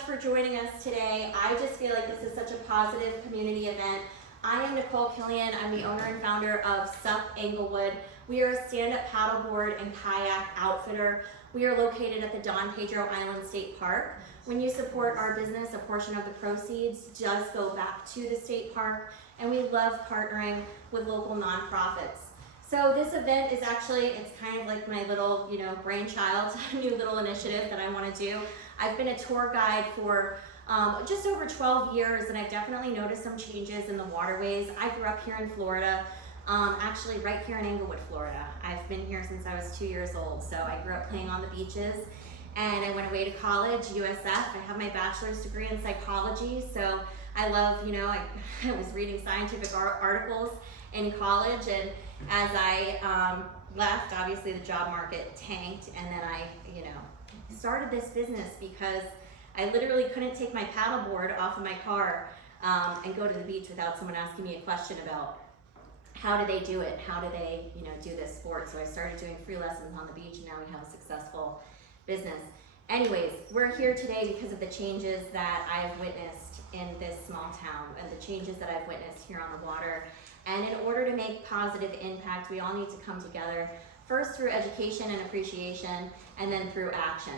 much for joining us today. I just feel like this is such a positive community event. I am Nicole Killian. I'm the owner and founder of SUP Englewood. We are a stand-up paddleboard and kayak outfitter. We are located at the Don Pedro Island State Park. When you support our business, a portion of the proceeds does go back to the state park, and we love partnering with local nonprofits. So this event is actually, it's kind of like my little, brainchild, new little initiative that I want to do. I've been a tour guide for just over 12 years, and I've definitely noticed some changes in the waterways. I grew up here in Florida, actually right here in Englewood, Florida. I've been here since I was 2 years old, so I grew up playing on the beaches, and I went away to college, USF. I have my bachelor's degree in psychology, so I love, I was reading scientific articles in college, and as I left, obviously the job market tanked, and then I, started this business because I literally couldn't take my paddleboard off of my car and go to the beach without someone asking me a question about how do they do it, how do they, do this sport. So I started doing free lessons on the beach, and now we have a successful business. Anyways, we're here today because of the changes that I've witnessed in this small town and the changes that I've witnessed here on the water. And in order to make positive impact, we all need to come together, first through education and appreciation, and then through action.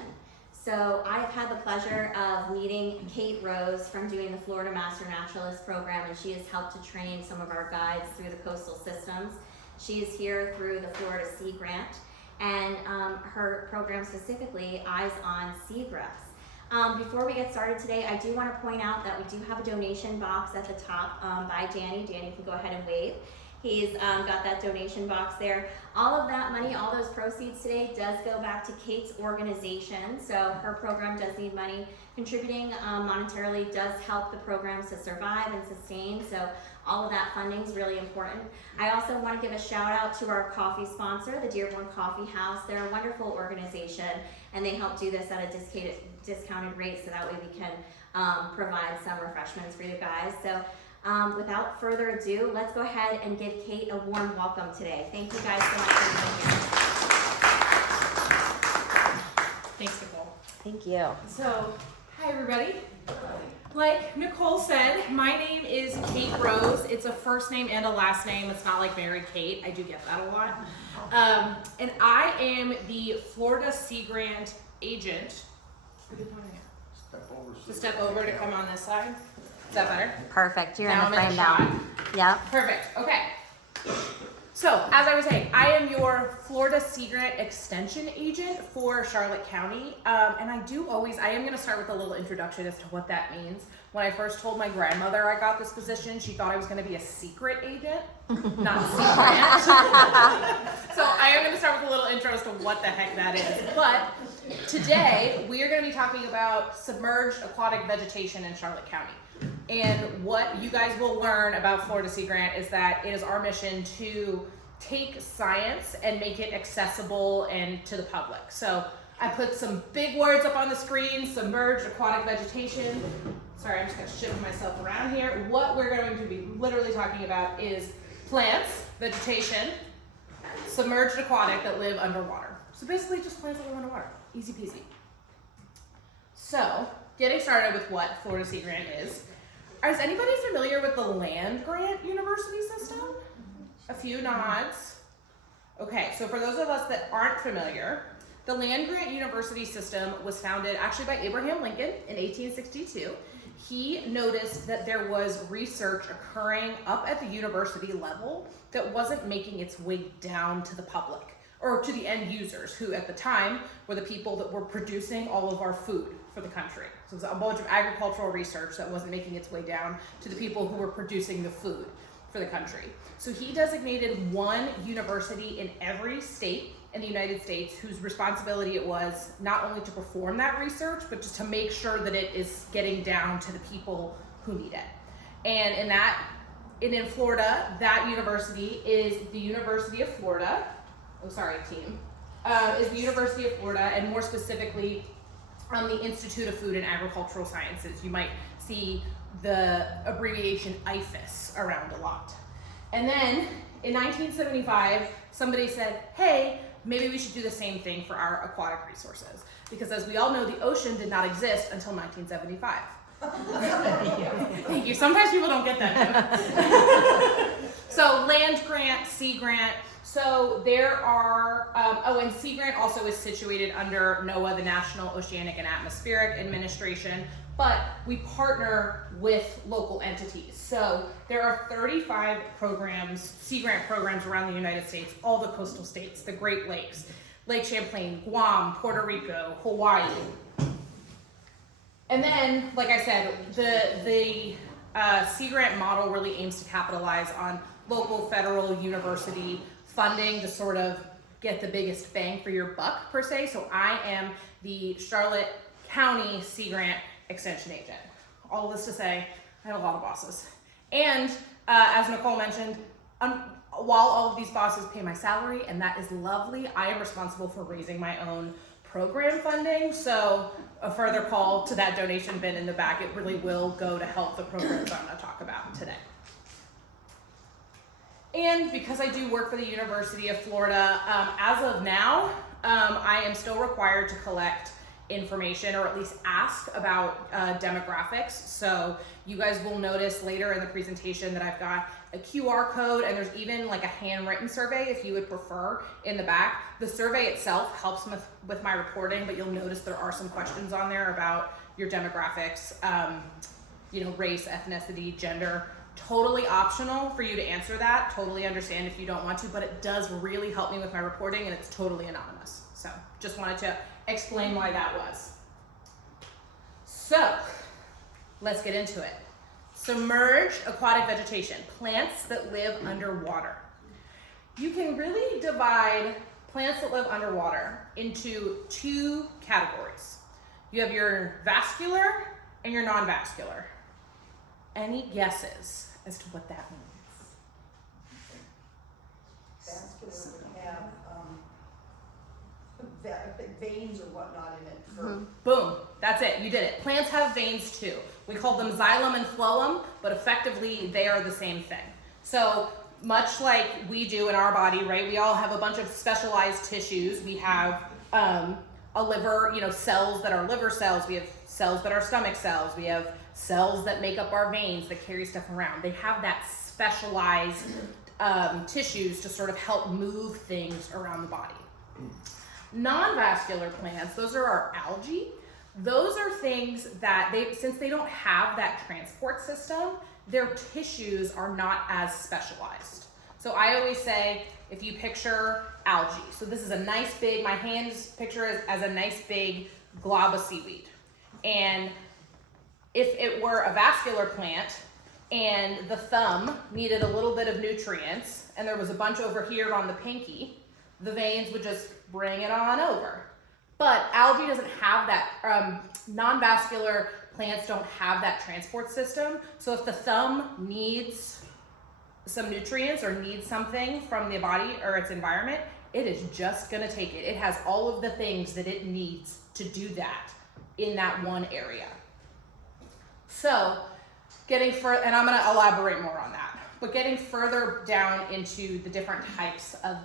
So I've had the pleasure of meeting Kate Rose from doing the Florida Master Naturalist program, and she has helped to train some of our guides through the coastal systems. She is here through the Florida Sea Grant, and her program specifically, Eyes on Seagrass. Before we get started today, I do want to point out that we do have a donation box at the top by Danny. Danny can go ahead and wave. He's got that donation box there. All of that money, all those proceeds today does go back to Kate's organization. So her program does need money. Contributing monetarily does help the programs to survive and sustain. So all of that funding is really important. I also want to give a shout out to our coffee sponsor, the Dearborn Coffee House. They're a wonderful organization, and they help do this at a discounted rate, so that way we can provide some refreshments for you guys. So without further ado, let's go ahead and give Kate a warm welcome today. Thank you guys so much for being here. Thanks, Nicole. Thank you. So, hi everybody. Like Nicole said, my name is Kate Rose. It's a first name and a last name. It's not like Mary Kate. I do get that a lot. And I am the Florida Sea Grant agent. Step over to come on this side. Is that better? Perfect. You're now in the frame now. Yep. Perfect. Okay. So, as I was saying, I am your Florida Sea Grant extension agent for Charlotte County. And I am going to start with a little introduction as to what that means. When I first told my grandmother I got this position, she thought I was going to be a secret agent, not Sea Grant. So I am going to start with a little intro as to what the heck that is. But today, we are going to be talking about submerged aquatic vegetation in Charlotte County. And what you guys will learn about Florida Sea Grant is that it is our mission to take science and make it accessible and to the public. So I put some big words up on the screen: submerged aquatic vegetation. Sorry, I'm just going to shift myself around here. What we're going to be literally talking about is plants, vegetation, submerged aquatic that live underwater. So basically just plants that live underwater. Easy peasy. So getting started with what Florida Sea Grant is anybody familiar with the land grant university system? A few nods. Okay, so for those of us that aren't familiar, the land grant university system was founded actually by Abraham Lincoln in 1862. He noticed that there was research occurring up at the university level that wasn't making its way down to the public or to the end users, who at the time were the people that were producing all of our food for the country. So it was a bunch of agricultural research that wasn't making its way down to the people who were producing the food for the country. So he designated one university in every state in the United States whose responsibility it was not only to perform that research, but just to make sure that it is getting down to the people who need it. And in Florida, that university is the University of Florida. Oh, sorry, team. Is the University of Florida, and more specifically, the Institute of Food and Agricultural Sciences. You might see the abbreviation IFAS around a lot. And then in 1975, somebody said, hey, maybe we should do the same thing for our aquatic resources. Because as we all know, the ocean did not exist until 1975. Thank you. Sometimes people don't get that. So land grant, sea grant. So there are, and Sea Grant also is situated under NOAA, the National Oceanic and Atmospheric Administration, but we partner with local entities. So there are 35 programs, Sea Grant programs around the United States, all the coastal states, the Great Lakes, Lake Champlain, Guam, Puerto Rico, Hawaii. And then, like I said, the Sea Grant model really aims to capitalize on local, federal, university funding to sort of get the biggest bang for your buck, per se. So I am the Charlotte County Sea Grant Extension Agent. All this to say, I have a lot of bosses. And as Nicole mentioned, while all of these bosses pay my salary, and that is lovely, I am responsible for raising my own program funding. So a further call to that donation bin in the back, it really will go to help the programs I'm going to talk about today. And because I do work for the University of Florida, as of now, I am still required to collect information, or at least ask about demographics. So you guys will notice later in the presentation that I've got a QR code, and there's even like a handwritten survey if you would prefer in the back. The survey itself helps with my reporting, but you'll notice there are some questions on there about your demographics, race, ethnicity, gender. Totally optional for you to answer that. Totally understand if you don't want to, but it does really help me with my reporting, and it's totally anonymous. So just wanted to explain why that was. So let's get into it. Submerged aquatic vegetation, plants that live underwater. You can really divide plants that live underwater into two categories. You have your vascular and your non-vascular. Any guesses as to what that means? Vascular would have veins or whatnot in it. For Boom, that's it, you did it. Plants have veins too. We call them xylem and phloem, but effectively they are the same thing. So much like we do in our body, right? We all have a bunch of specialized tissues. We have a liver, cells that are liver cells. We have cells that are stomach cells. We have cells that make up our veins that carry stuff around. They have that specialized tissues to sort of help move things around the body. Non-vascular plants, those are our algae. Those are things that since they don't have that transport system, their tissues are not as specialized. So I always say, if you picture algae, so this is a nice big, my hands picture it as a nice big glob of seaweed. And if it were a vascular plant and the thumb needed a little bit of nutrients and there was a bunch over here on the pinky, the veins would just bring it on over. But algae doesn't have that, non-vascular plants don't have that transport system. So if the thumb needs some nutrients or needs something from the body or its environment, it is just gonna take it. It has all of the things that it needs to do that in that one area. So and I'm gonna elaborate more on that, but getting further down into the different types of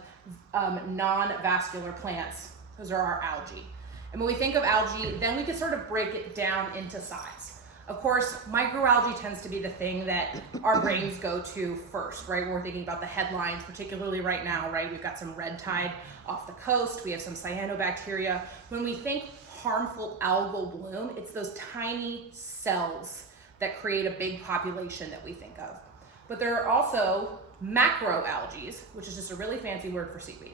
non-vascular plants, those are our algae. And when we think of algae, then we can sort of break it down into size. Of course, microalgae tends to be the thing that our brains go to first, right? When we're thinking about the headlines, particularly right now, right? We've got some red tide off the coast. We have some cyanobacteria. When we think harmful algal bloom, it's those tiny cells that create a big population that we think of. But there are also macroalgae, which is just a really fancy word for seaweed.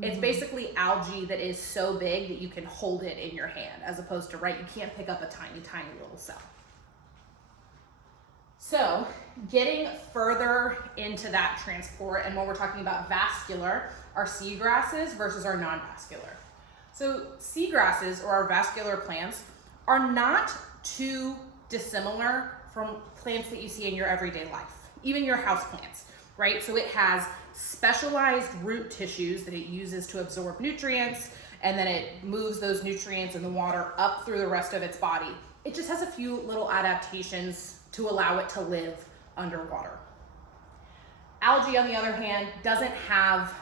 It's basically algae that is so big that you can hold it in your hand, as opposed to, right, you can't pick up a tiny, tiny little cell. So getting further into that transport, and when we're talking about vascular, our seagrasses versus our non-vascular. So seagrasses, or our vascular plants, are not too dissimilar from plants that you see in your everyday life, even your house plants, right? So it has specialized root tissues that it uses to absorb nutrients, and then it moves those nutrients in the water up through the rest of its body. It just has a few little adaptations to allow it to live underwater. Algae, on the other hand, doesn't have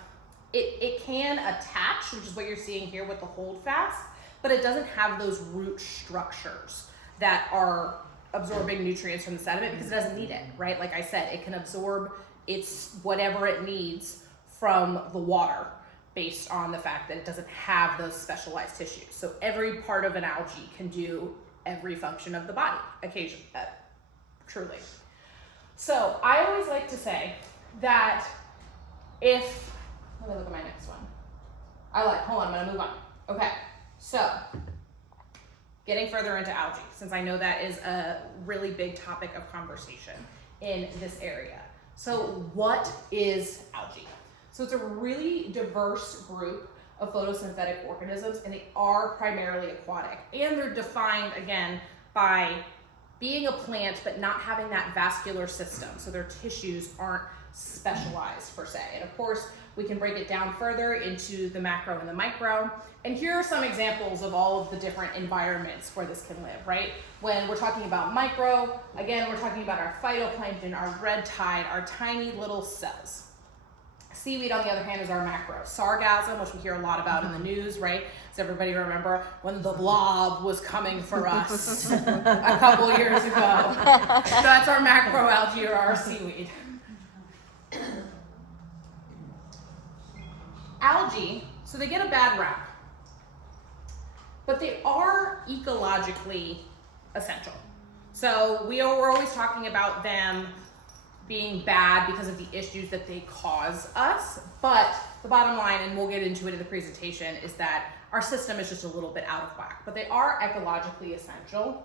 it can attach, which is what you're seeing here with the hold fast, but it doesn't have those root structures that are absorbing nutrients from the sediment because it doesn't need it, right? Like I said, it can absorb its whatever it needs from the water based on the fact that it doesn't have those specialized tissues. So every part of an algae can do every function of the body, occasionally, truly. So I always like to say that let me look at my next one. Hold on, I'm gonna move on. Okay, so getting further into algae, since I know that is a really big topic of conversation in this area. So what is algae? So it's a really diverse group of photosynthetic organisms, and they are primarily aquatic. And they're defined, again, by being a plant, but not having that vascular system. So their tissues aren't specialized per se. And of course, we can break it down further into the macro and the micro. And here are some examples of all of the different environments where this can live, right? When we're talking about micro, again, we're talking about our phytoplankton, our red tide, our tiny little cells. Seaweed, on the other hand, is our macro. Sargassum, which we hear a lot about in the news, right? Does everybody remember when the blob was coming for us a couple years ago? So that's our macroalgae or our seaweed. Algae, so they get a bad rap, but they are ecologically essential. So we're always talking about them being bad because of the issues that they cause us, but the bottom line, and we'll get into it in the presentation, is that our system is just a little bit out of whack, but they are ecologically essential.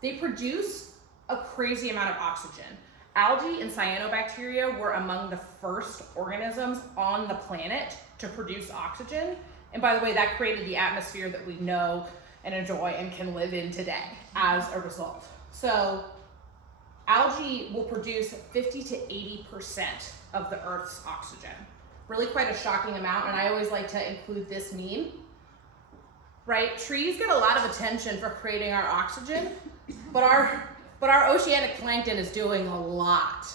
They produce a crazy amount of oxygen. Algae and cyanobacteria were among the first organisms on the planet to produce oxygen. And by the way, that created the atmosphere that we know and enjoy and can live in today as a result. So algae will produce 50 to 80% of the Earth's oxygen. Really quite a shocking amount, and I always like to include this meme, right? Trees get a lot of attention for creating our oxygen, but our oceanic plankton is doing a lot,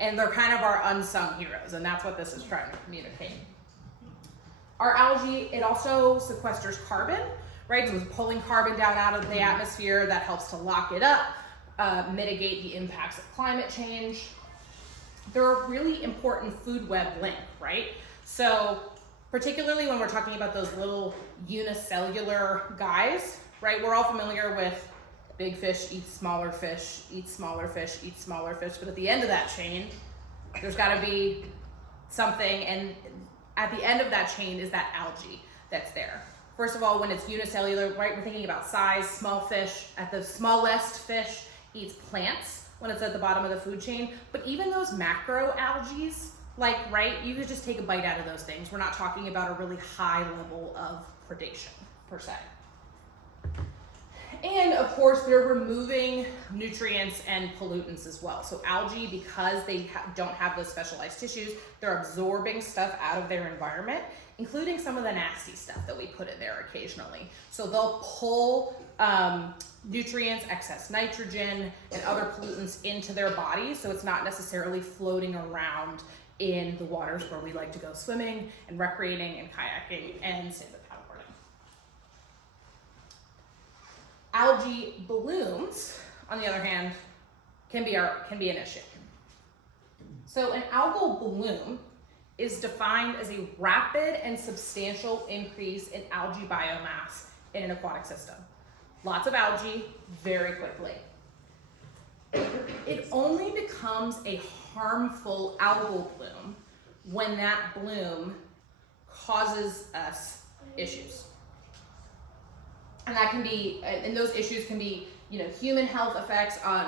and they're kind of our unsung heroes, and that's what this is trying to communicate. Our algae, it also sequesters carbon, right? So it's pulling carbon down out of the atmosphere. That helps to lock it up, mitigate the impacts of climate change. They're a really important food web link, right? So particularly when we're talking about those little unicellular guys, right? We're all familiar with big fish eats smaller fish, eats smaller fish, eats smaller fish. But at the end of that chain, there's got to be something. And at the end of that chain is that algae that's there. First of all, when it's unicellular, right, we're thinking about size, small fish. At the smallest fish eats plants when it's at the bottom of the food chain. But even those macroalgae, like, right, you could just take a bite out of those things. We're not talking about a really high level of predation per se. And of course, they're removing nutrients and pollutants as well. So algae, because they don't have those specialized tissues, they're absorbing stuff out of their environment, including some of the nasty stuff that we put in there occasionally. So they'll pull nutrients, excess nitrogen, and other pollutants into their body, so it's not necessarily floating around in the waters where we like to go swimming and recreating and kayaking and stand-up paddleboarding. Algae blooms, on the other hand, can be an issue. So an algal bloom is defined as a rapid and substantial increase in algae biomass in an aquatic system. Lots of algae, very quickly. It only becomes a harmful algal bloom when that bloom causes us issues. And that can be, and those issues can be, human health effects on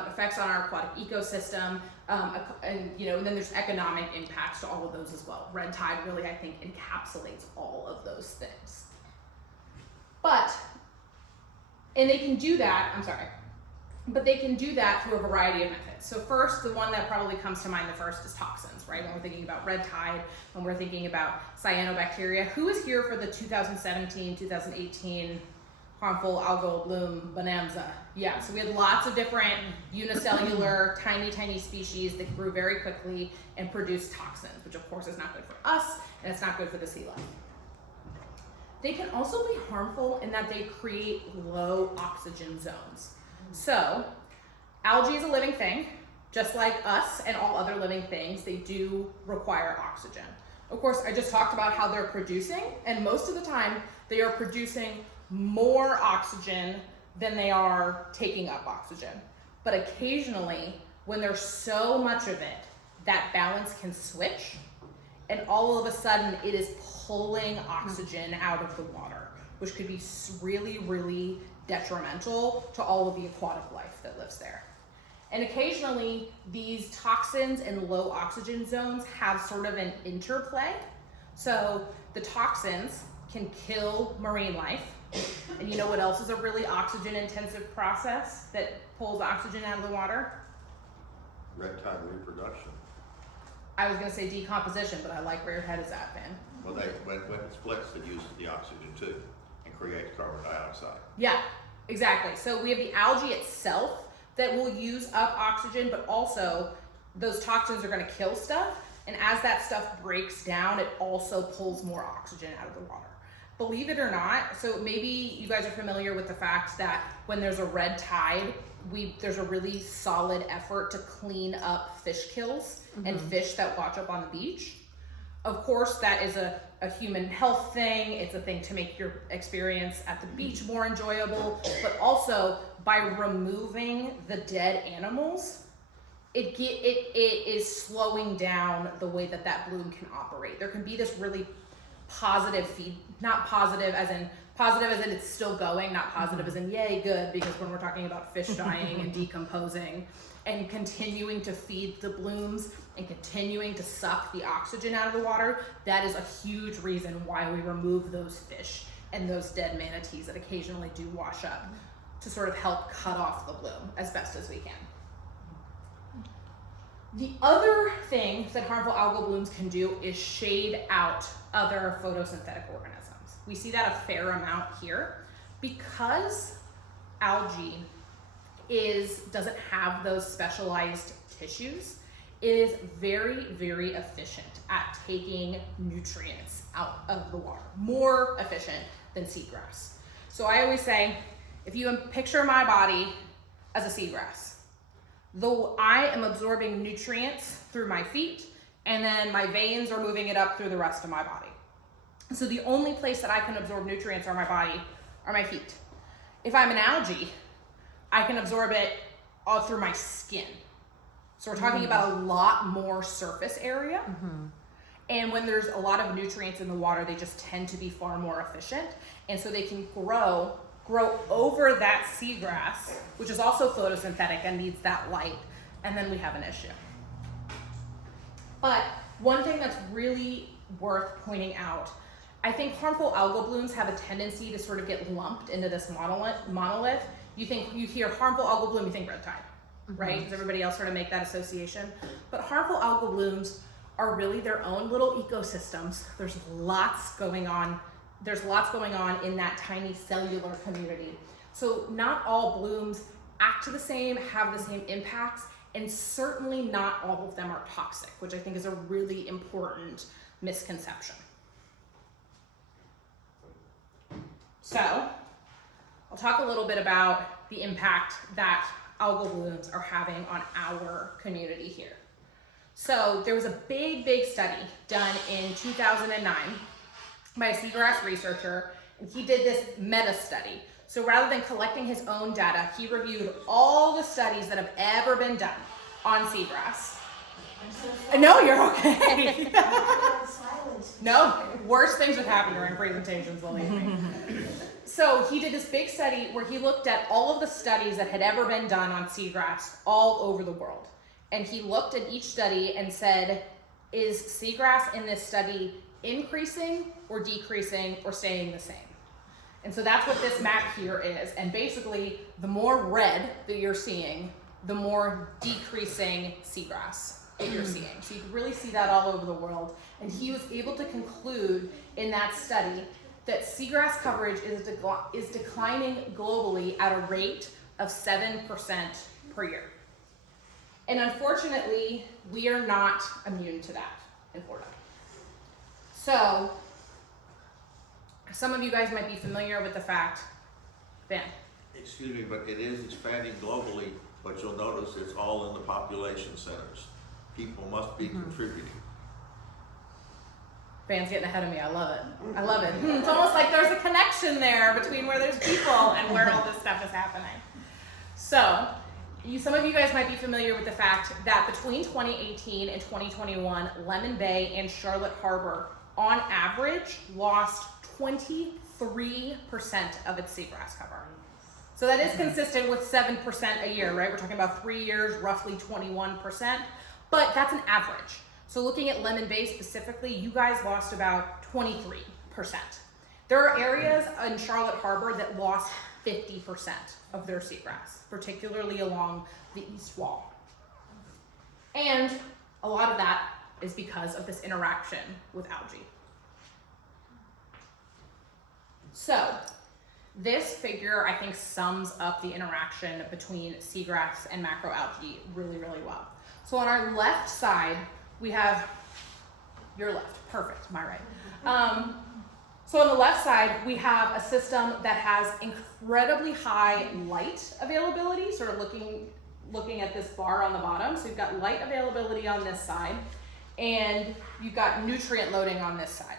our aquatic ecosystem, and then there's economic impacts to all of those as well. Red tide really, I think, encapsulates all of those things. And they can do that, but they can do that through a variety of methods. So first, the one that probably comes to mind the first is toxins, right? When we're thinking about red tide, when we're thinking about cyanobacteria. Who was here for the 2017, 2018 harmful algal bloom bonanza. Yeah, so we had lots of different unicellular, tiny species that grew very quickly and produced toxins, which of course is not good for us, and it's not good for the sea life. They can also be harmful in that they create low oxygen zones. So, algae is a living thing, just like us and all other living things, they do require oxygen. Of course, I just talked about how they're producing, and most of the time, they are producing more oxygen than they are taking up oxygen. But occasionally, when there's so much of it, that balance can switch, and all of a sudden, it is pulling oxygen out of the water, which could be really, really detrimental to all of the aquatic life that lives there. And occasionally, these toxins and low oxygen zones have sort of an interplay. So the toxins can kill marine life. And you know what else is a really oxygen-intensive process that pulls oxygen out of the water? Reptile reproduction. I was gonna say decomposition, but I like where your head is at, Ben. Well, when it splits, it uses the oxygen too and creates carbon dioxide. Yeah, exactly. So we have the algae itself that will use up oxygen, but also those toxins are gonna kill stuff. And as that stuff breaks down, it also pulls more oxygen out of the water. Believe it or not, so maybe you guys are familiar with the fact that when there's a red tide, there's a really solid effort to clean up fish kills and fish that watch up on the beach. Of course, that is a human health thing. It's a thing to make your experience at the beach more enjoyable, but also by removing the dead animals, it is slowing down the way that bloom can operate. There can be this really positive not positive as in it's still going, not positive as in yay, good, because when we're talking about fish dying and decomposing and continuing to feed the blooms and continuing to suck the oxygen out of the water, that is a huge reason why we remove those fish and those dead manatees that occasionally do wash up to sort of help cut off the bloom as best as we can. The other thing that harmful algal blooms can do is shade out other photosynthetic organisms. We see that a fair amount here because algae doesn't have those specialized tissues. It is very, very efficient at taking nutrients out of the water, more efficient than seagrass. So I always say, if you picture my body as a seagrass, though I am absorbing nutrients through my feet, and then my veins are moving it up through the rest of my body. So the only place that I can absorb nutrients on my body are my feet. If I'm an algae, I can absorb it all through my skin. So we're talking about a lot more surface area. And when there's a lot of nutrients in the water, they just tend to be far more efficient. And so they can grow over that seagrass, which is also photosynthetic and needs that light, and then we have an issue. But one thing that's really worth pointing out, I think harmful algal blooms have a tendency to sort of get lumped into this monolith. You hear harmful algal bloom, you think red tide, right? Does everybody else sort of make that association? But harmful algal blooms are really their own little ecosystems. There's lots going on in that tiny cellular community. So not all blooms act the same, have the same impacts, and certainly not all of them are toxic, which I think is a really important misconception. So I'll talk a little bit about the impact that algal blooms are having on our community here. So there was a big study done in 2009 by a Seagrass researcher, and he did this meta study. So rather than collecting his own data, he reviewed all the studies that have ever been done on seagrass. I'm so sorry. No, you're okay. Silence. No, worse things would happen during presentations, believe me. So he did this big study where he looked at all of the studies that had ever been done on seagrass all over the world. And he looked at each study and said, is seagrass in this study increasing or decreasing or staying the same? And so that's what this map here is. And basically, the more red that you're seeing, the more decreasing seagrass that you're seeing. So you can really see that all over the world. And he was able to conclude in that study that seagrass coverage is declining globally at a rate of 7% per year. And unfortunately, we are not immune to that in Florida. So, some of you guys might be familiar with the fact, Ben. Excuse me, but it is expanding globally, but you'll notice it's all in the population centers. People must be contributing. Ben's getting ahead of me. I love it. I love it. It's almost like there's a connection there between where there's people and where all this stuff is happening. So, some of you guys might be familiar with the fact that between 2018 and 2021, Lemon Bay and Charlotte Harbor, on average, lost 23% of its seagrass cover. So that is consistent with 7% a year, right? We're talking about 3 years, roughly 21%, but that's an average. So looking at Lemon Bay specifically, you guys lost about 23%. There are areas in Charlotte Harbor that lost 50% of their seagrass, particularly along the east wall. And a lot of that is because of this interaction with algae. So this figure, I think, sums up the interaction between seagrass and macroalgae really, really well. So on our left side, we have your left, perfect, my right. So on the left side, we have a system that has incredibly high light availability, sort of looking at this bar on the bottom. So you've got light availability on this side, and you've got nutrient loading on this side.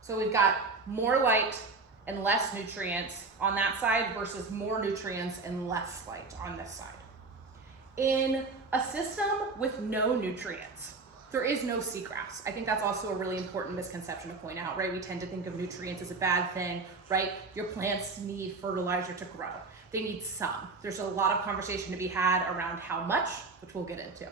So we've got more light and less nutrients on that side versus more nutrients and less light on this side. In a system with no nutrients, there is no seagrass. I think that's also a really important misconception to point out, right? We tend to think of nutrients as a bad thing, right? Your plants need fertilizer to grow. They need some. There's a lot of conversation to be had around how much, which we'll get into.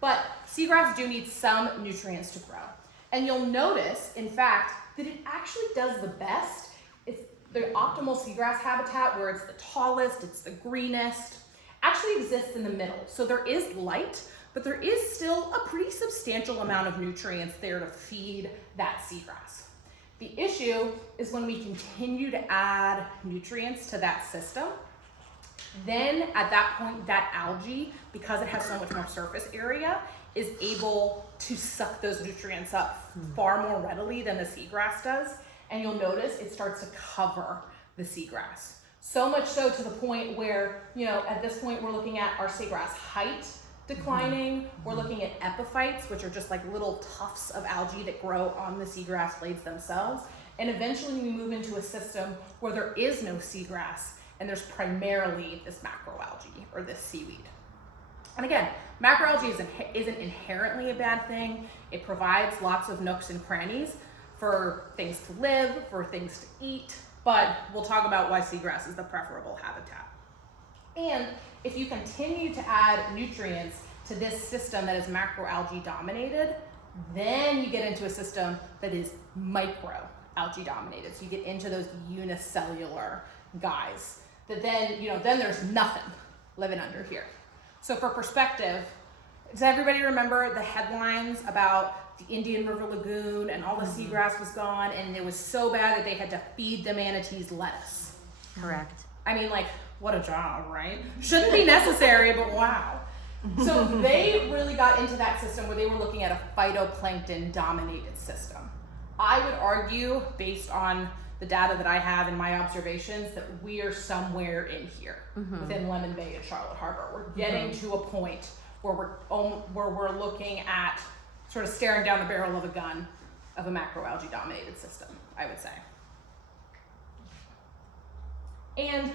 But seagrass do need some nutrients to grow. And you'll notice, in fact, that it actually does the best. It's the optimal seagrass habitat where it's the tallest, it's the greenest, actually exists in the middle. So there is light, but there is still a pretty substantial amount of nutrients there to feed that seagrass. The issue is when we continue to add nutrients to that system, then at that point, that algae, because it has so much more surface area, is able to suck those nutrients up far more readily than the seagrass does. And you'll notice it starts to cover the seagrass. So much so to the point where, at this point, we're looking at our seagrass height declining. We're looking at epiphytes, which are just like little tufts of algae that grow on the seagrass blades themselves. And eventually we move into a system where there is no seagrass and there's primarily this macroalgae or this seaweed. And again, macroalgae isn't inherently a bad thing. It provides lots of nooks and crannies for things to live, for things to eat, but we'll talk about why seagrass is the preferable habitat. And if you continue to add nutrients to this system that is macroalgae dominated, then you get into a system that is microalgae dominated. So you get into those unicellular guys that then there's nothing living under here. So for perspective, does everybody remember the headlines about the Indian River Lagoon and all the seagrass was gone and it was so bad that they had to feed the manatees lettuce? Correct. I mean, like, what a job, right? Shouldn't be necessary, but wow. So they really got into that system where they were looking at a phytoplankton dominated system. I would argue, based on the data that I have and my observations, that we are somewhere in here within Lemon Bay and Charlotte Harbor. We're getting to a point where we're looking at sort of staring down the barrel of a gun of a macroalgae dominated system, I would say. And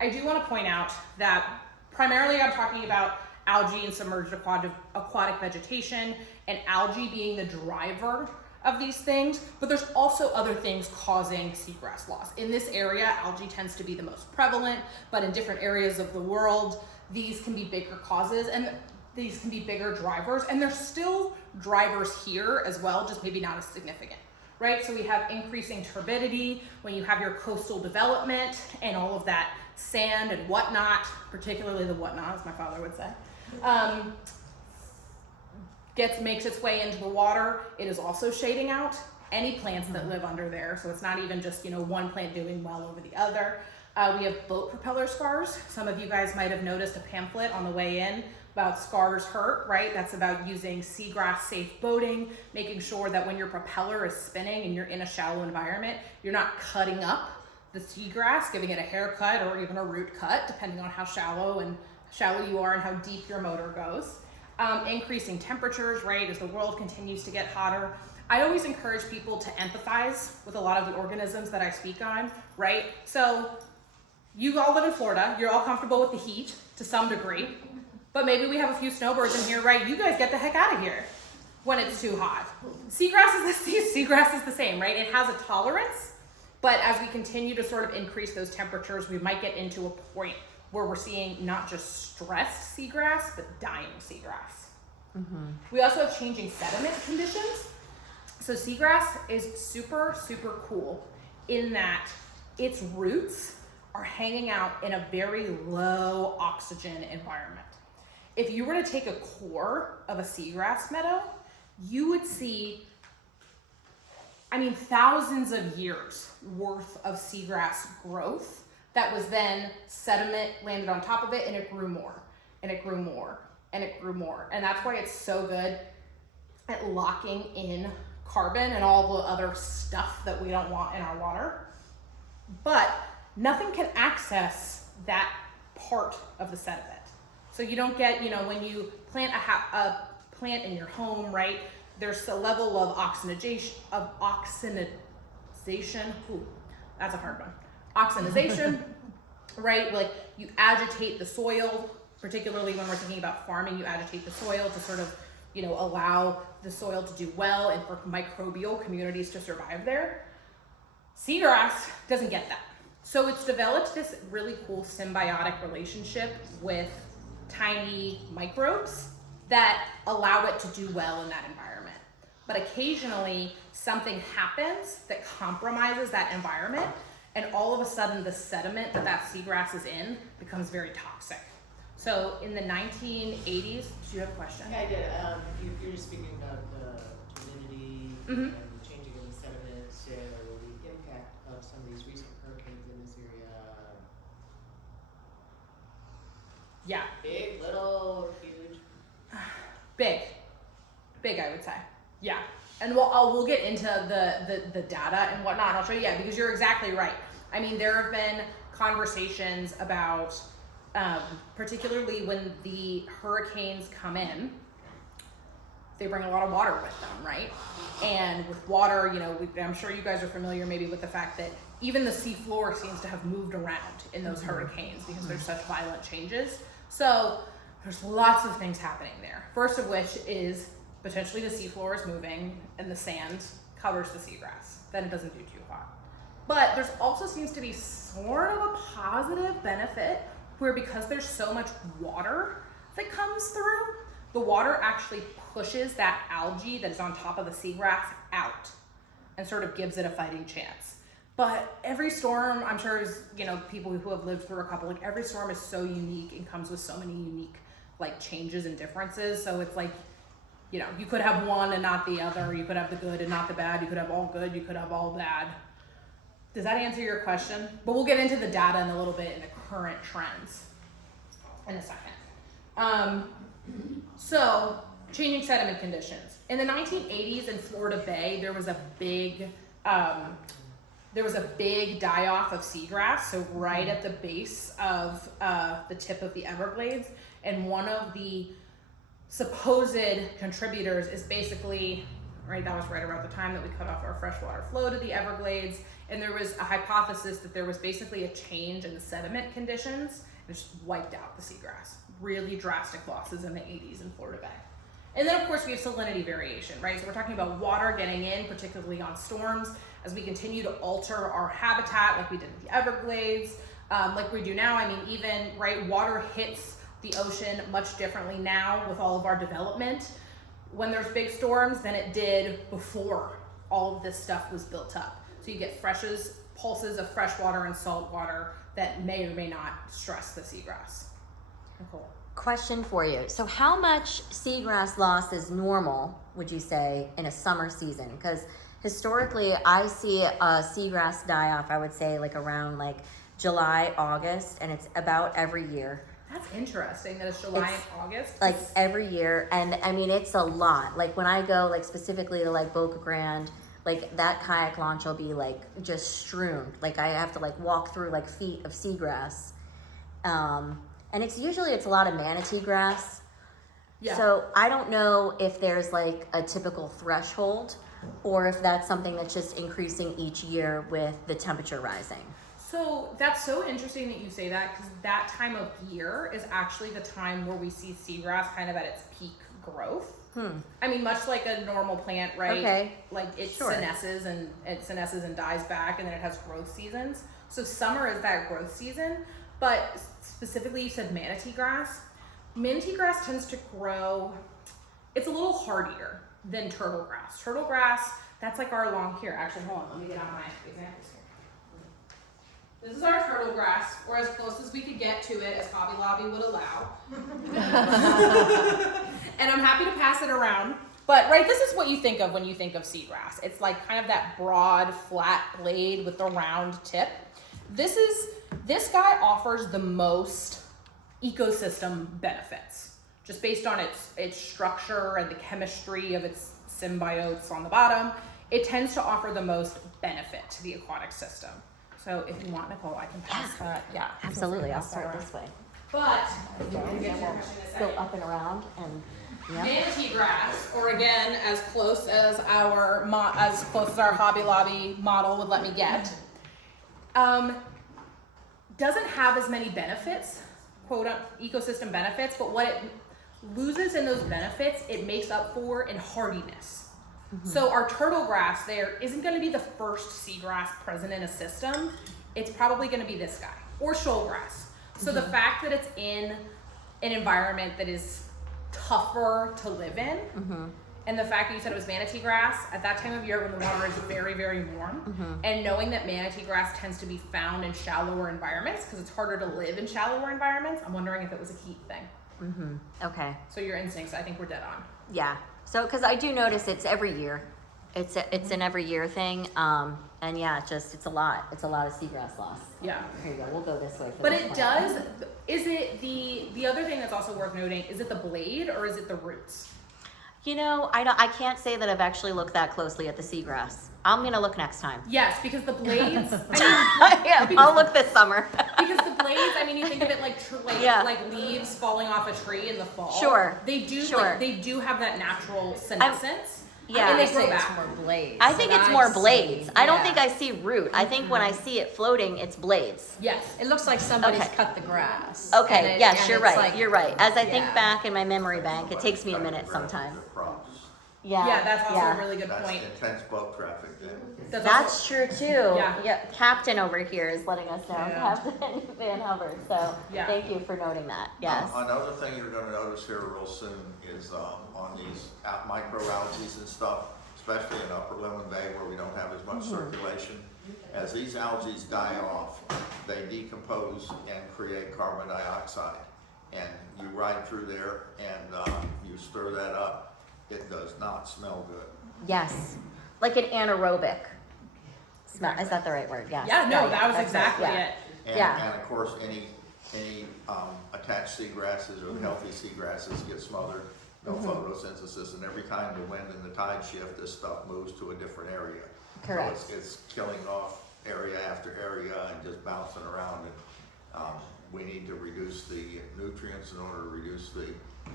I do want to point out that primarily I'm talking about algae and submerged aquatic vegetation, and algae being the driver of these things, but there's also other things causing seagrass loss. In this area, algae tends to be the most prevalent, but in different areas of the world, these can be bigger causes and these can be bigger drivers, and there's still drivers here as well, just maybe not as significant, right? So we have increasing turbidity when you have your coastal development and all of that sand and whatnot, particularly the whatnot, as my father would say, makes its way into the water. It is also shading out any plants that live under there. So it's not even just, one plant doing well over the other. We have boat propeller scars. Some of you guys might have noticed a pamphlet on the way in about scars hurt, right? That's about using seagrass safe boating, making sure that when your propeller is spinning and you're in a shallow environment, you're not cutting up the seagrass, giving it a haircut or even a root cut, depending on how shallow you are and how deep your motor goes. Increasing temperatures, right, as the world continues to get hotter. I always encourage people to empathize with a lot of the organisms that I speak on, right? So you all live in Florida, you're all comfortable with the heat to some degree, but maybe we have a few snowbirds in here, right? You guys get the heck out of here when it's too hot. Seagrass is the same, right? It has a tolerance, but as we continue to sort of increase those temperatures, we might get into a point where we're seeing not just stressed seagrass, but dying seagrass. We also have changing sediment conditions. So seagrass is super, super cool in that its roots are hanging out in a very low oxygen environment. If you were to take a core of a seagrass meadow, you would see, thousands of years worth of seagrass growth that was then sediment landed on top of it, and it grew more, and it grew more, and it grew more. And that's why it's so good at locking in carbon and all the other stuff that we don't want in our water. But nothing can access that part of the sediment. So you don't get, when you plant a plant in your home, right, there's a level of oxygenation, ooh, that's a hard one. Oxidization, right? Like you agitate the soil, particularly when we're thinking about farming, you agitate the soil to sort of, allow the soil to do well and for microbial communities to survive there. Seagrass doesn't get that. So it's developed this really cool symbiotic relationship with tiny microbes that allow it to do well in that environment. But occasionally something happens that compromises that environment, and all of a sudden the sediment that seagrass is in becomes very toxic. So in the 1980s, do you have a question? Yeah, I did. You're just speaking about the turbidity and the changing of the sediment, so the impact of some of these recent hurricanes in this area. Yeah. Big, little, huge? Big, I would say. Yeah. And we'll get into the data and whatnot. I'll show you, because you're exactly right. There have been conversations about, particularly when the hurricanes come in, they bring a lot of water with them, right? And with water, I'm sure you guys are familiar maybe with the fact that even the seafloor seems to have moved around in those hurricanes because there's such violent changes. So there's lots of things happening there. First of which is potentially the seafloor is moving and the sand covers the seagrass. Then it doesn't do too hot. But there's also seems to be sort of a positive benefit where because there's so much water that comes through, the water actually pushes that algae that is on top of the seagrass out and sort of gives it a fighting chance. But every storm, I'm sure is, people who have lived through a couple, every storm is so unique and comes with so many unique changes and differences. So it's you could have one and not the other. You could have the good and not the bad. You could have all good. You could have all bad. Does that answer your question? But we'll get into the data in a little bit and the current trends in a second. So changing sediment conditions. In the 1980s in Florida Bay, there was a big die-off of seagrass, so right at the base of the tip of the Everglades. And one of the supposed contributors is basically, right, that was right around the time that we cut off our freshwater flow to the Everglades. And there was a hypothesis that there was basically a change in the sediment conditions and just wiped out the seagrass. Really drastic losses in the 80s in Florida Bay. And then of course we have salinity variation, right? So we're talking about water getting in, particularly on storms, as we continue to alter our habitat like we did with the Everglades, like we do now. Even, right, water hits the ocean much differently now with all of our development when there's big storms than it did before all of this stuff was built up. So you get pulses of fresh water and salt water that may or may not stress the seagrass. Nicole. Question for you. So how much seagrass loss is normal, would you say, in a summer season? Because Historically, I see seagrass die off, I would say like around like July, August, and it's about every year. That's interesting that it's July It's and August. Like every year, and I mean it's a lot. Like when I go like specifically to like Boca Grande, like that kayak launch will be like just strewn. Like I have to like walk through like feet of seagrass, and it's usually a lot of manatee grass. Yeah. So I don't know if there's like a typical threshold, or if that's something that's just increasing each year with the temperature rising. So that's so interesting that you say that, because that time of year is actually the time where we see seagrass kind of at its peak growth. I mean, much like a normal plant, right? Okay. Like it Sure. senesces and dies back, and then it has growth seasons. So summer is that growth season. But specifically, you said manatee grass. Manatee grass tends to grow. It's a little hardier than turtle grass. Turtle grass, that's like our long here. Actually, hold on. Let me get out my examples here. This is our turtle grass. We're as close as we could get to it as Hobby Lobby would allow. And I'm happy to pass it around. But right, this is what you think of when you think of seagrass. It's like kind of that broad, flat blade with the round tip. This guy offers the most ecosystem benefits, just based on its structure and the chemistry of its symbiotes on the bottom. It tends to offer the most benefit to the aquatic system. So if you want, Nicole, I can pass that. Yeah, Absolutely, I'll pass that start around. this way. But And then we'll go up and around, and yeah. manatee grass, or again, as close as our Hobby Lobby model would let me get, doesn't have as many benefits, quote ecosystem benefits, but what it loses in those benefits, it makes up for in hardiness. So our turtle grass there isn't going to be the first seagrass present in a system. It's probably going to be this guy, or shoal grass. So the fact that it's in an environment that is tougher to live in, and the fact that you said it was manatee grass at that time of year when the water is very, very warm, and knowing that manatee grass tends to be found in shallower environments because it's harder to live in shallower environments, I'm wondering if it was a heat thing. Okay, So your instincts, I think we're dead on. yeah. So, because I do notice it's every year. It's an every year thing, and yeah, it's a lot. It's a lot of seagrass loss. Yeah. Here you go. We'll go this way. For But this it one. does, is it the other thing that's also worth noting, is it the blade or is it the roots? You know, I can't say that I've actually looked that closely at the seagrass. I'm gonna look next time. Yes, because the blades, Yeah, I'll look this summer. because the blades, I mean, you think of it like Yeah. like leaves falling off a tree in the fall. Sure, They do sure. they do have that natural senescence. Yeah. And I they grow say it's back. more blades. I think that it's more see. blades. I don't Yeah. think I see root. I think when I see it floating, it's blades. Yes. It looks like somebody's Okay. cut the grass. Okay, And yes, and you're it's right. like- You're right. As I think yeah. back in my memory bank, it takes me a minute sometimes. Crops. Yeah. Yeah, that's also yeah. a really good That's point. intense boat traffic then. That's That's true too. Yeah. Captain over here is letting us know, Yeah. Captain Van Hubbard. So Yeah. thank you for noting that. Yes. Another thing you're gonna notice here real soon is, on these microalgae and stuff, especially in Upper Lemon Bay where we don't have as much circulation. As these algae die off, they decompose and create carbon dioxide. And you ride through there and you stir that up, it does not smell good. Yes. Like an anaerobic smell. Is that the right word? Yes. Yeah, no, that was that's right, exactly yeah. it. And, Yeah. and of course, any attached seagrasses or healthy seagrasses get smothered, no photosynthesis, and every time the wind and the tide shift, this stuff moves to a different area. Correct. So it's killing off area after area and just bouncing around. And we need to reduce the nutrients in order to reduce the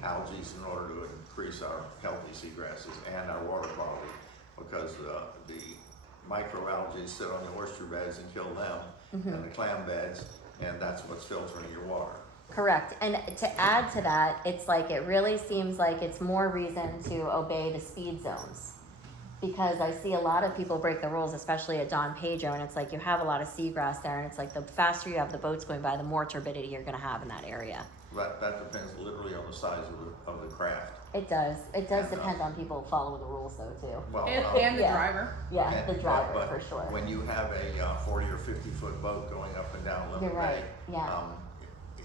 algae in order to increase our healthy seagrasses and our water quality, because the microalgae sit on the oyster beds and kill them, and the clam beds, and that's what's filtering your water. Correct. And to add to that, it's like it really seems like it's more reason to obey the speed zones. Because I see a lot of people break the rules, especially at Don Pedro, and it's like you have a lot of seagrass there, and it's like the faster you have the boats going by, the more turbidity you're going to have in that area. That depends literally on the size of the craft. It does. It does depend on people following the rules, though, too. Well, And the Yeah. driver. Yeah, and- the driver but for sure. When you have a 40 or 50-foot boat going up and down Lemon You're right, Bay, yeah.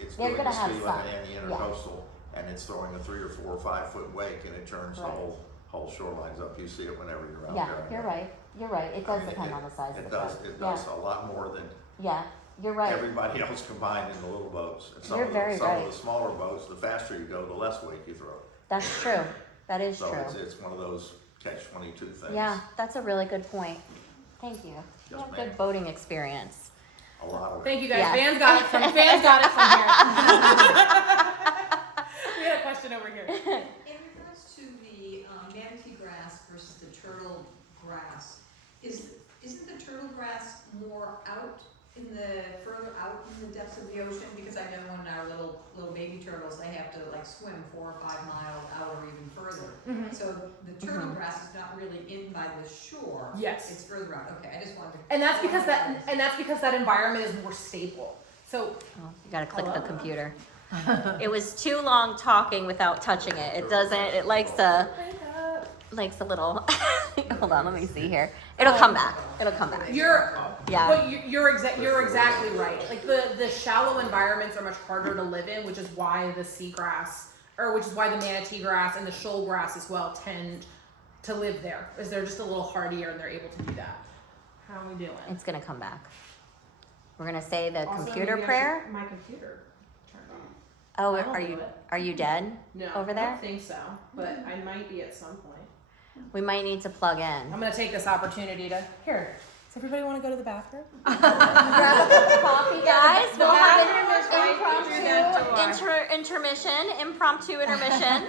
It's They're doing gonna the have speed some, limit and the yeah. intercoastal, and it's throwing a 3 or 4 or 5 foot wake, and it turns the Right. whole shorelines up. You see it whenever you're out Yeah, there. you're right. You're right, it does depend on the size of the boat. It does a lot more than Yeah, you're right. everybody else combined in the little boats. And You're very some right. of the smaller boats, the faster you go, the less weight you throw. That's true. That is So true. it's one of those catch-22 things. Yeah, that's a really good point. Thank you. You Yes, have ma'am. good boating experience. A lot of it. Thank you guys. Yeah. Fans got it from here. We had a question over here. In regards to the manatee grass versus the turtle grass, isn't the turtle grass more further out in the depths of the ocean? Because I know when our little baby turtles, they have to like swim 4 or 5 miles out or even further. Mhm. So the turtle grass is not really in by the shore. Yes. It's further out. Okay, I just wanted to. And that's because that environment is more stable. So Oh, you gotta click the Hello? computer. It was too long talking without touching it. It doesn't, it likes a little, hold on, let me see here. It'll come back. It'll come back. Yeah. But you're exactly right. Like the shallow environments are much harder to live in, which is why the seagrass, or which is why the manatee grass and the shoal grass as well tend to live there, is they're just a little hardier and they're able to do that. How are we doing? It's gonna come back. We're gonna say the Also, computer maybe I prayer. should- My computer turned on. Oh, I don't are do you, it. are you dead? No, Over I there? don't think so, but I might be at some point. We might need to plug in. I'm gonna take this opportunity to here. Does everybody want to go to the bathroom? Grab a cup of coffee, guys. We'll have an impromptu intermission.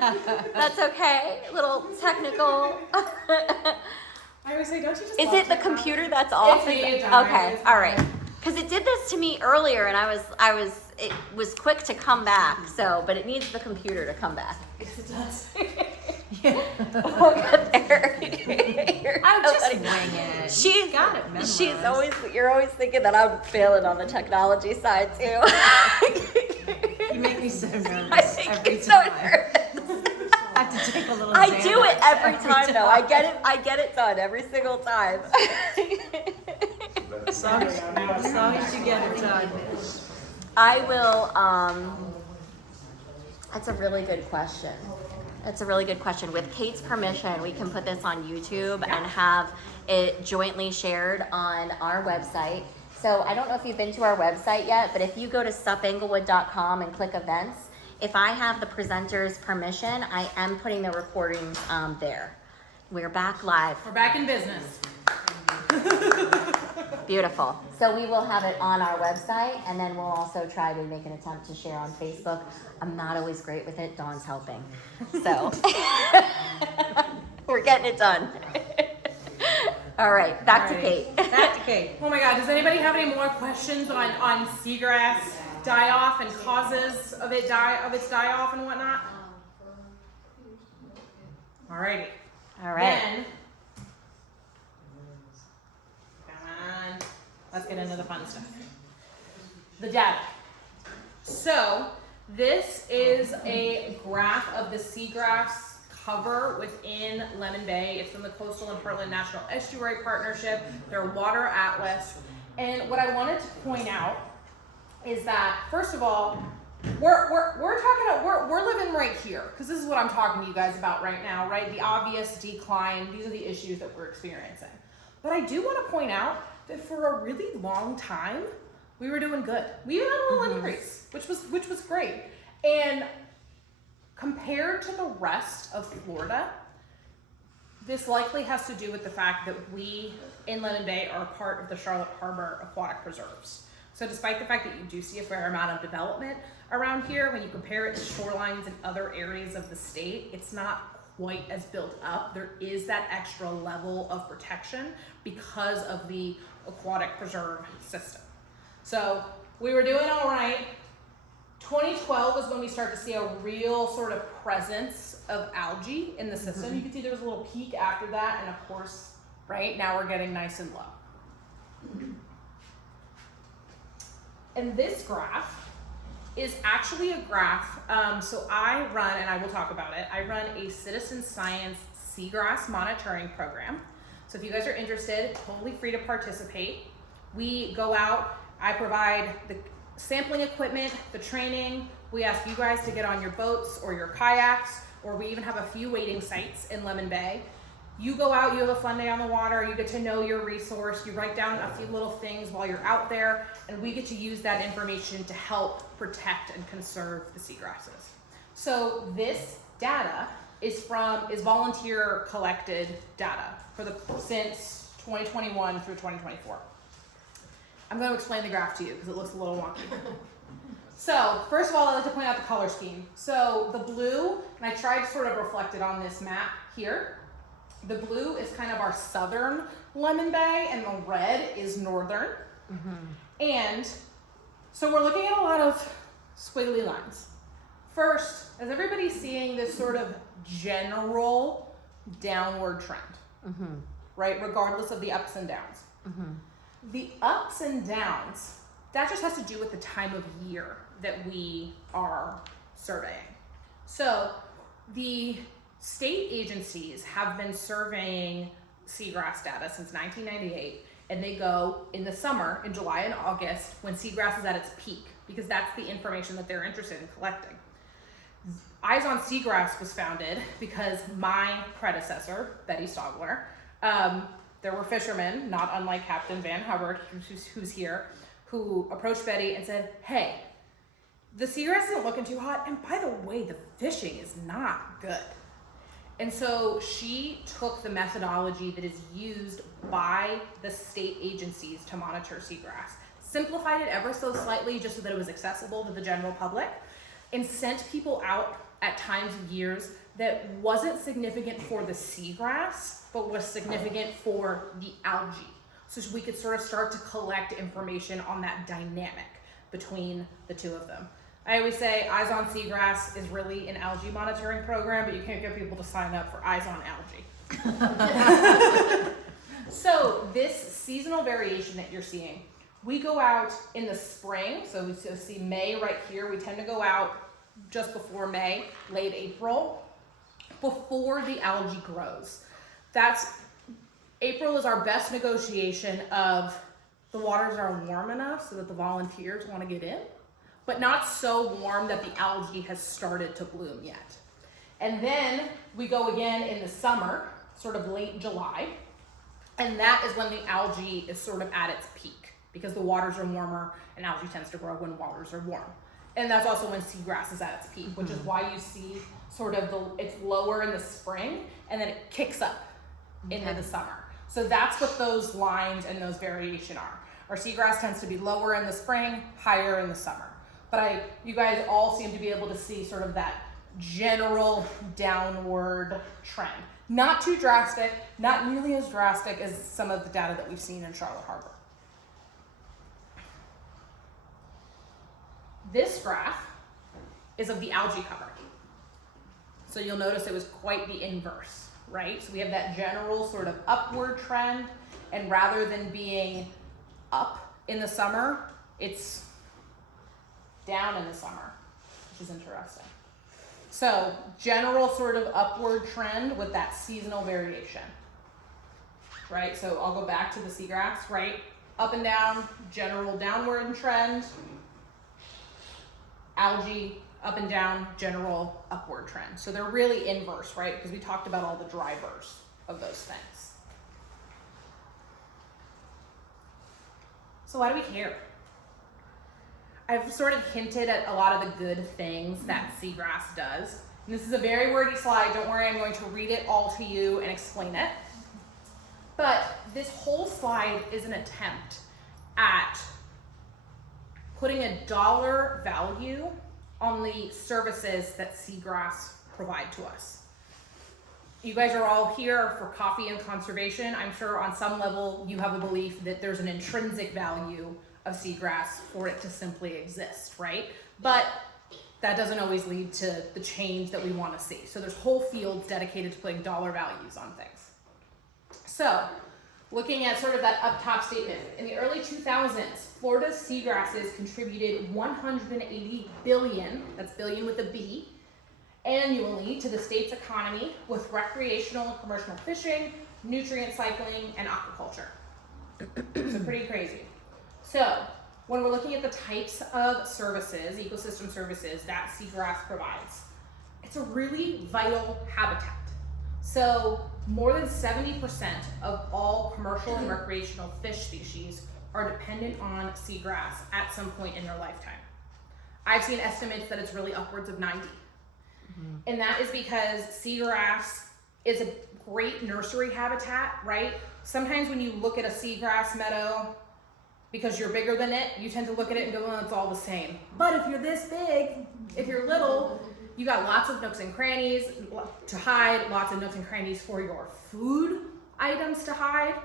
That's okay. Little technical. I always say, don't you just Is love it the technology? computer that's off? me, Is it- John. Okay, It's all right. fine. Because it did this to me earlier, and it was quick to come back. So, but it needs the computer to come back. Yes, it does. We'll get there. I'll just wing it. She's got it memorized. You're always thinking that I'm failing on the technology side too. You make me so nervous I think every it's so time. nervous. I have to take a little I do it Xanax every time though. I get it done every single time. As long as you get it done. I will, that's a really good question. That's a really good question. With Kate's permission, we can put this on YouTube and have it jointly shared on our website. So I don't know if you've been to our website yet, but if you go to supenglewood.com and click events, if I have the presenter's permission, I am putting the recordings there. We're back live. We're back in business. Beautiful. So we will have it on our website, and then we'll also try to make an attempt to share on Facebook. I'm not always great with it. Dawn's helping. So we're getting it done. All right, back to Kate. Back to Kate. Oh my God, does anybody have any more questions on seagrass die-off and causes of its die-off and whatnot? Alrighty. All right. Then, come on, let's get into the fun stuff. The data. So, this is a graph of the seagrass cover within Lemon Bay. It's from the Coastal and Heartland National Estuary Partnership, their water atlas. And what I wanted to point out is that, first of all, we're living right here, because this is what I'm talking to you guys about right now, right? The obvious decline. These are the issues that we're experiencing. But I do want to point out that for a really long time, we were doing good. We even had a little increase, which was great. And compared to the rest of Florida, this likely has to do with the fact that we in Lemon Bay are part of the Charlotte Harbor Aquatic Preserves. So despite the fact that you do see a fair amount of development around here, when you compare it to shorelines in other areas of the state, it's not quite as built up. There is that extra level of protection because of the aquatic preserve system. So we were doing all right. 2012 was when we started to see a real sort of presence of algae in the system. You can see there was a little peak after that, and of course, right now we're getting nice and low. And this graph is actually a graph. So I run, and I will talk about it, I run a citizen science seagrass monitoring program. So if you guys are interested, totally free to participate. We go out, I provide the sampling equipment, the training. We ask you guys to get on your boats or your kayaks, or we even have a few waiting sites in Lemon Bay. You go out, you have a fun day on the water, you get to know your resource, you write down a few little things while you're out there, and we get to use that information to help protect and conserve the seagrasses. So this data is volunteer collected data since 2021 through 2024. I'm going to explain the graph to you because it looks a little wonky. So first of all, I'd like to point out the color scheme. So the blue, and I tried to sort of reflect it on this map here. The blue is kind of our southern Lemon Bay, and the red is northern. And so we're looking at a lot of squiggly lines. First, is everybody seeing this sort of general downward trend, right? Regardless of the ups and downs. The ups and downs, that just has to do with the time of year that we are surveying. So the state agencies have been surveying seagrass data since 1998, and they go in the summer, in July and August, when seagrass is at its peak, because that's the information that they're interested in collecting. Eyes on Seagrass was founded because my predecessor, Betty Stogler, there were fishermen, not unlike Captain Van Hubbard, who's here, who approached Betty and said, hey, the seagrass isn't looking too hot, and by the way, the fishing is not good. And so she took the methodology that is used by the state agencies to monitor seagrass, simplified it ever so slightly just so that it was accessible to the general public, and sent people out at times of years that wasn't significant for the seagrass, but was significant for the algae. So we could sort of start to collect information on that dynamic between the two of them. I always say Eyes on Seagrass is really an algae monitoring program, but you can't get people to sign up for Eyes on Algae. So this seasonal variation that you're seeing, we go out in the spring, so we see May right here. We tend to go out just before May, late April, before the algae grows. April is our best negotiation of the waters are warm enough so that the volunteers want to get in, but not so warm that the algae has started to bloom yet. And then we go again in the summer, sort of late July, and that is when the algae is sort of at its peak because the waters are warmer and algae tends to grow when waters are warm. And that's also when seagrass is at its peak, which is why you see sort of it's lower in the spring and then it kicks up into the summer. So that's what those lines and those variation are. Our seagrass tends to be lower in the spring, higher in the summer. But you guys all seem to be able to see sort of that general downward trend. Not too drastic, not nearly as drastic as some of the data that we've seen in Charlotte Harbor. This graph is of the algae cover. So you'll notice it was quite the inverse, right? So we have that general sort of upward trend, and rather than being up in the summer, it's down in the summer, which is interesting. So general sort of upward trend with that seasonal variation, right? So I'll go back to the seagrass, right? Up and down, general downward trend. Algae, up and down, general upward trend. So they're really inverse, right? Because we talked about all the drivers of those things. So why do we care? I've sort of hinted at a lot of the good things that seagrass does. And this is a very wordy slide. Don't worry, I'm going to read it all to you and explain it. But this whole slide is an attempt at putting a dollar value on the services that seagrass provide to us. You guys are all here for coffee and conservation. I'm sure on some level you have a belief that there's an intrinsic value of seagrass for it to simply exist, right? But that doesn't always lead to the change that we want to see. So there's whole fields dedicated to putting dollar values on things. So looking at sort of that up top statement, in the early 2000s, Florida's seagrasses contributed 180 billion, that's billion with a B, annually to the state's economy with recreational and commercial fishing, nutrient cycling, and aquaculture. So pretty crazy. So when we're looking at the types of services, ecosystem services that seagrass provides, it's a really vital habitat. So more than 70% of all commercial and recreational fish species are dependent on seagrass at some point in their lifetime. I've seen estimates that it's really upwards of 90. And that is because seagrass is a great nursery habitat, right? Sometimes when you look at a seagrass meadow, because you're bigger than it, you tend to look at it and go, well, it's all the same. But if you're this big, if you're little, you got lots of nooks and crannies to hide, lots of nooks and crannies for your food items to hide.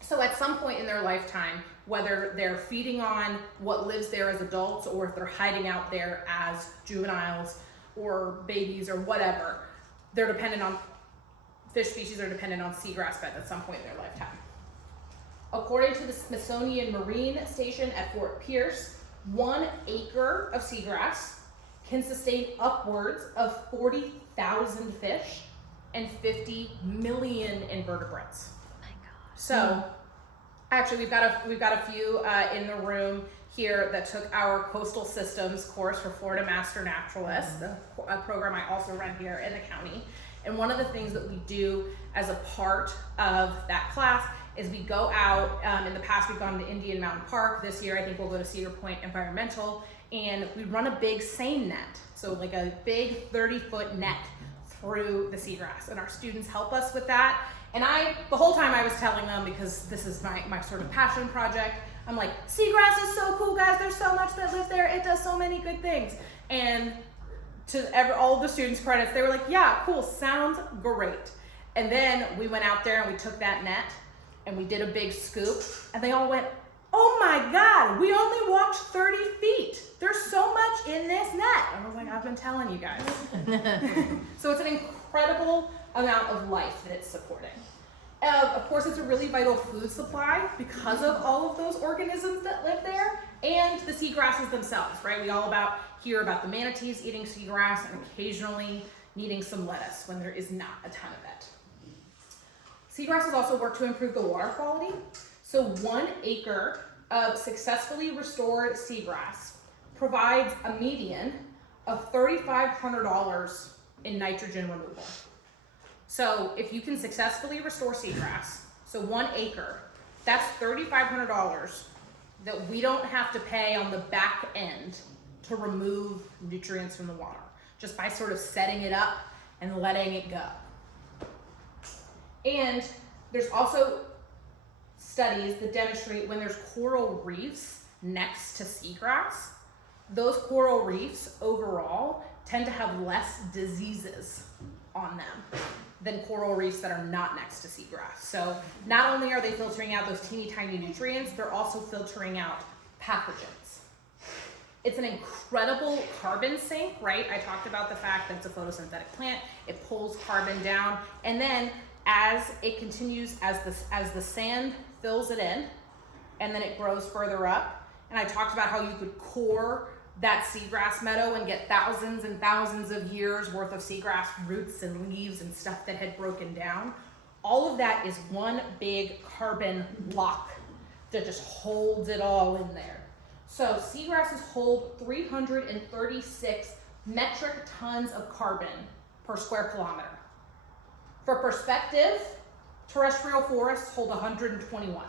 So at some point in their lifetime, whether they're feeding on what lives there as adults or if they're hiding out there as juveniles or babies or whatever, they're dependent on, fish species are dependent on seagrass beds at some point in their lifetime. According to the Smithsonian Marine Station at Fort Pierce, 1 acre of seagrass can sustain upwards of 40,000 fish and 50 million invertebrates. Oh my God. So, actually, we've got a few in the room here that took our coastal systems course for Florida Master Naturalists, a program I also run here in the county. And one of the things that we do as a part of that class is we go out, in the past we've gone to Indian Mountain Park. This year I think we'll go to Cedar Point Environmental, and we run a big seine net. So like a big 30-foot net through the seagrass, and our students help us with that. And the whole time I was telling them, because this is my sort of passion project, I'm like, seagrass is so cool, guys. There's so much that lives there. It does so many good things. And to all of the students' credits, they were like, yeah, cool, sounds great. And then we went out there and we took that net and we did a big scoop, and they all went, oh my God, we only walked 30 feet. There's so much in this net. And I was like, I've been telling you guys. So it's an incredible amount of life that it's supporting. Of course, it's a really vital food supply because of all of those organisms that live there and the seagrasses themselves, right? We all hear about the manatees eating seagrass and occasionally needing some lettuce when there is not a ton of it. Seagrasses also work to improve the water quality. So 1 acre of successfully restored seagrass provides a median of $3,500 in nitrogen removal. So if you can successfully restore seagrass, so 1 acre, that's $3,500 that we don't have to pay on the back end to remove nutrients from the water, just by sort of setting it up and letting it go. And there's also studies that demonstrate when there's coral reefs next to seagrass, those coral reefs overall tend to have less diseases on them than coral reefs that are not next to seagrass. So not only are they filtering out those teeny tiny nutrients, they're also filtering out pathogens. It's an incredible carbon sink, right? I talked about the fact that it's a photosynthetic plant. It pulls carbon down, and then as it continues, as the sand fills it in, and then it grows further up. And I talked about how you could core that seagrass meadow and get thousands and thousands of years worth of seagrass roots and leaves and stuff that had broken down. All of that is one big carbon block that just holds it all in there. So seagrasses hold 336 metric tons of carbon per square kilometer. For perspective, terrestrial forests hold 121.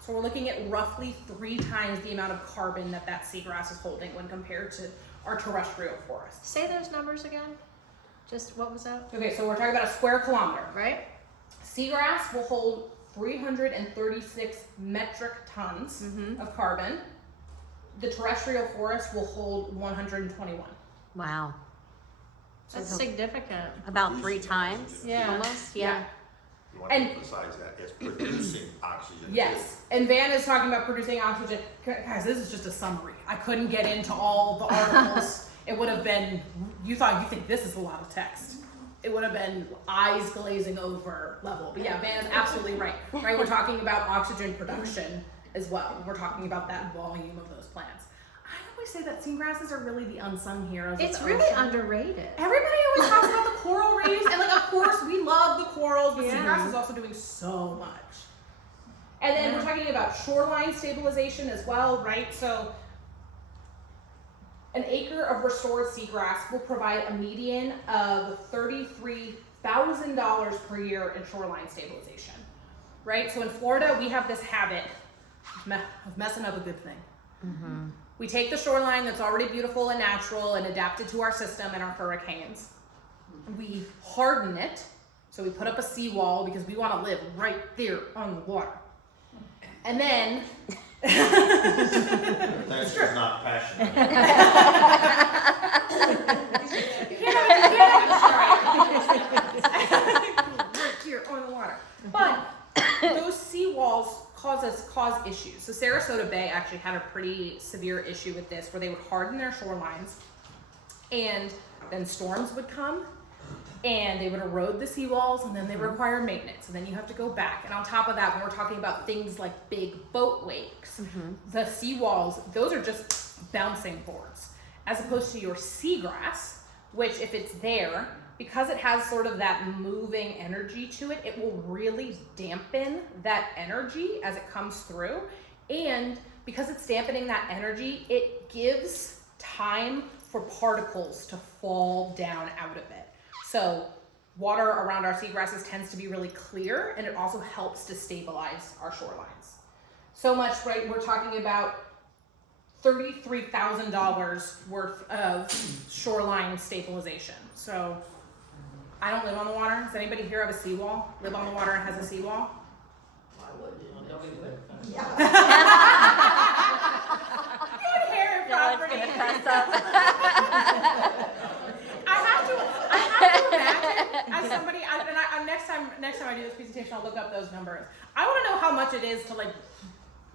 So we're looking at roughly 3 times the amount of carbon that seagrass is holding when compared to our terrestrial forests. Say those numbers again. Just what was that? Okay, so we're talking about a square kilometer. Right? Seagrass will hold 336 metric tons of carbon. The terrestrial forest will hold 121. Wow. That's significant. About 3 times, Yeah. almost, yeah. You want to And- emphasize that it's producing oxygen. Yes, and Van is talking about producing oxygen. Guys, this is just a summary. I couldn't get into all the articles. It would have been, you think this is a lot of text. It would have been eyes glazing over level. But yeah, Van is absolutely right. Right, we're talking about oxygen production as well. We're talking about that volume of those plants. I always say that seagrasses are really the unsung heroes It's of the really ocean. underrated. Everybody always talks about the coral reefs, and like, of course, we love the corals, but Yeah. seagrass is also doing so much. And then we're talking about shoreline stabilization as well, right? So an acre of restored seagrass will provide a median of 33,000 $1,000 per year in shoreline stabilization, right? So in Florida, we have this habit of messing up a good thing. We take the shoreline that's already beautiful and natural and adapted to our system and our hurricanes. We harden it, so we put up a seawall because we want to live right there on the water. And then That's just not passionate. right here on the water. But those seawalls cause issues. So Sarasota Bay actually had a pretty severe issue with this, where they would harden their shorelines, and then storms would come, and they would erode the seawalls, and then they require maintenance, and then you have to go back. And on top of that, when we're talking about things like big boat wakes, the seawalls, those are just bouncing boards, as opposed to your seagrass, which if it's there, because it has sort of that moving energy to it, it will really dampen that energy as it comes through. And because it's dampening that energy, it gives time for particles to fall down out of it. So water around our seagrasses tends to be really clear, and it also helps to stabilize our shorelines. So much, right? We're talking about $33,000 worth of shoreline stabilization. So I don't live on the water. Does anybody here have a seawall? Live on the water and has a seawall? Nobody lives. Good hair, No, it's property. gonna press up. I have to imagine as somebody, next time I do this presentation, I'll look up those numbers. I want to know how much it is to like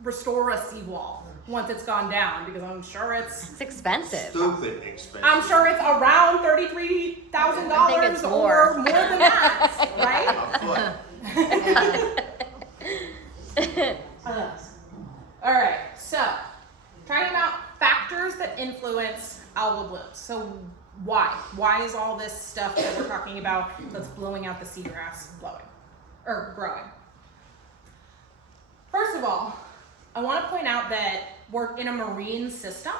restore a seawall once it's gone down, because I'm sure It's expensive. Stupid expensive. I'm sure it's around $33,000 I think it's or more. more than that, right? All right, so talking about factors that influence algal blooms. So why is all this stuff that we're talking about that's blowing out the seagrass growing? First of all, I want to point out that we're in a marine system,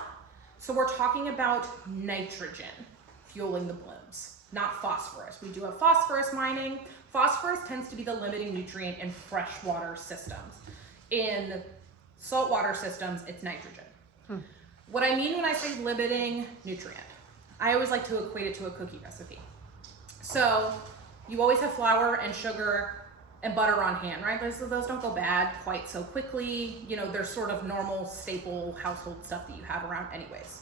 so we're talking about nitrogen fueling the blooms, not phosphorus. We do have phosphorus mining. Phosphorus tends to be the limiting nutrient in freshwater systems. In saltwater systems, it's nitrogen. What I mean when I say limiting nutrient, I always like to equate it to a cookie recipe. So you always have flour and sugar and butter on hand, right? But those don't go bad quite so quickly. You know, they're sort of normal staple household stuff that you have around anyways.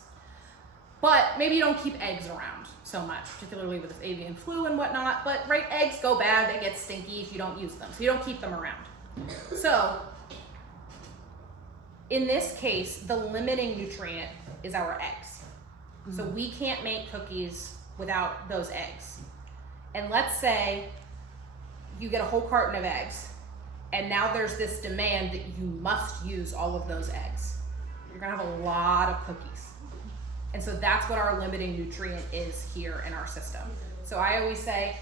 But maybe you don't keep eggs around so much, particularly with this avian flu and whatnot. But right, eggs go bad, they get stinky if you don't use them. So you don't keep them around. So in this case, the limiting nutrient is our eggs. So we can't make cookies without those eggs. And let's say you get a whole carton of eggs, and now there's this demand that you must use all of those eggs. You're gonna have a lot of cookies. And so that's what our limiting nutrient is here in our system. So I always say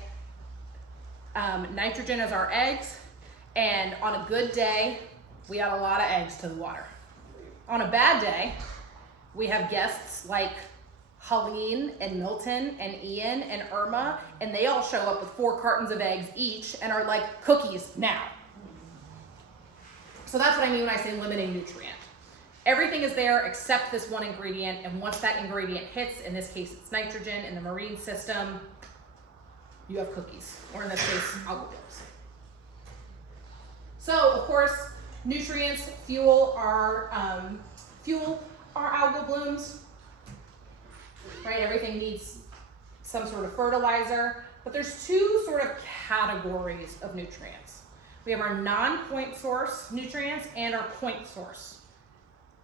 nitrogen is our eggs, and on a good day, we add a lot of eggs to the water. On a bad day, we have guests like Helene and Milton and Ian and Irma, and they all show up with 4 cartons of eggs each and are like, cookies now. So that's what I mean when I say limiting nutrient. Everything is there except this one ingredient, and once that ingredient hits, in this case it's nitrogen in the marine system, you have cookies, or in this case, algal blooms. So of course, nutrients fuel our algal blooms. Right, everything needs some sort of fertilizer, but there's 2 sort of categories of nutrients. We have our non-point source nutrients and our point source.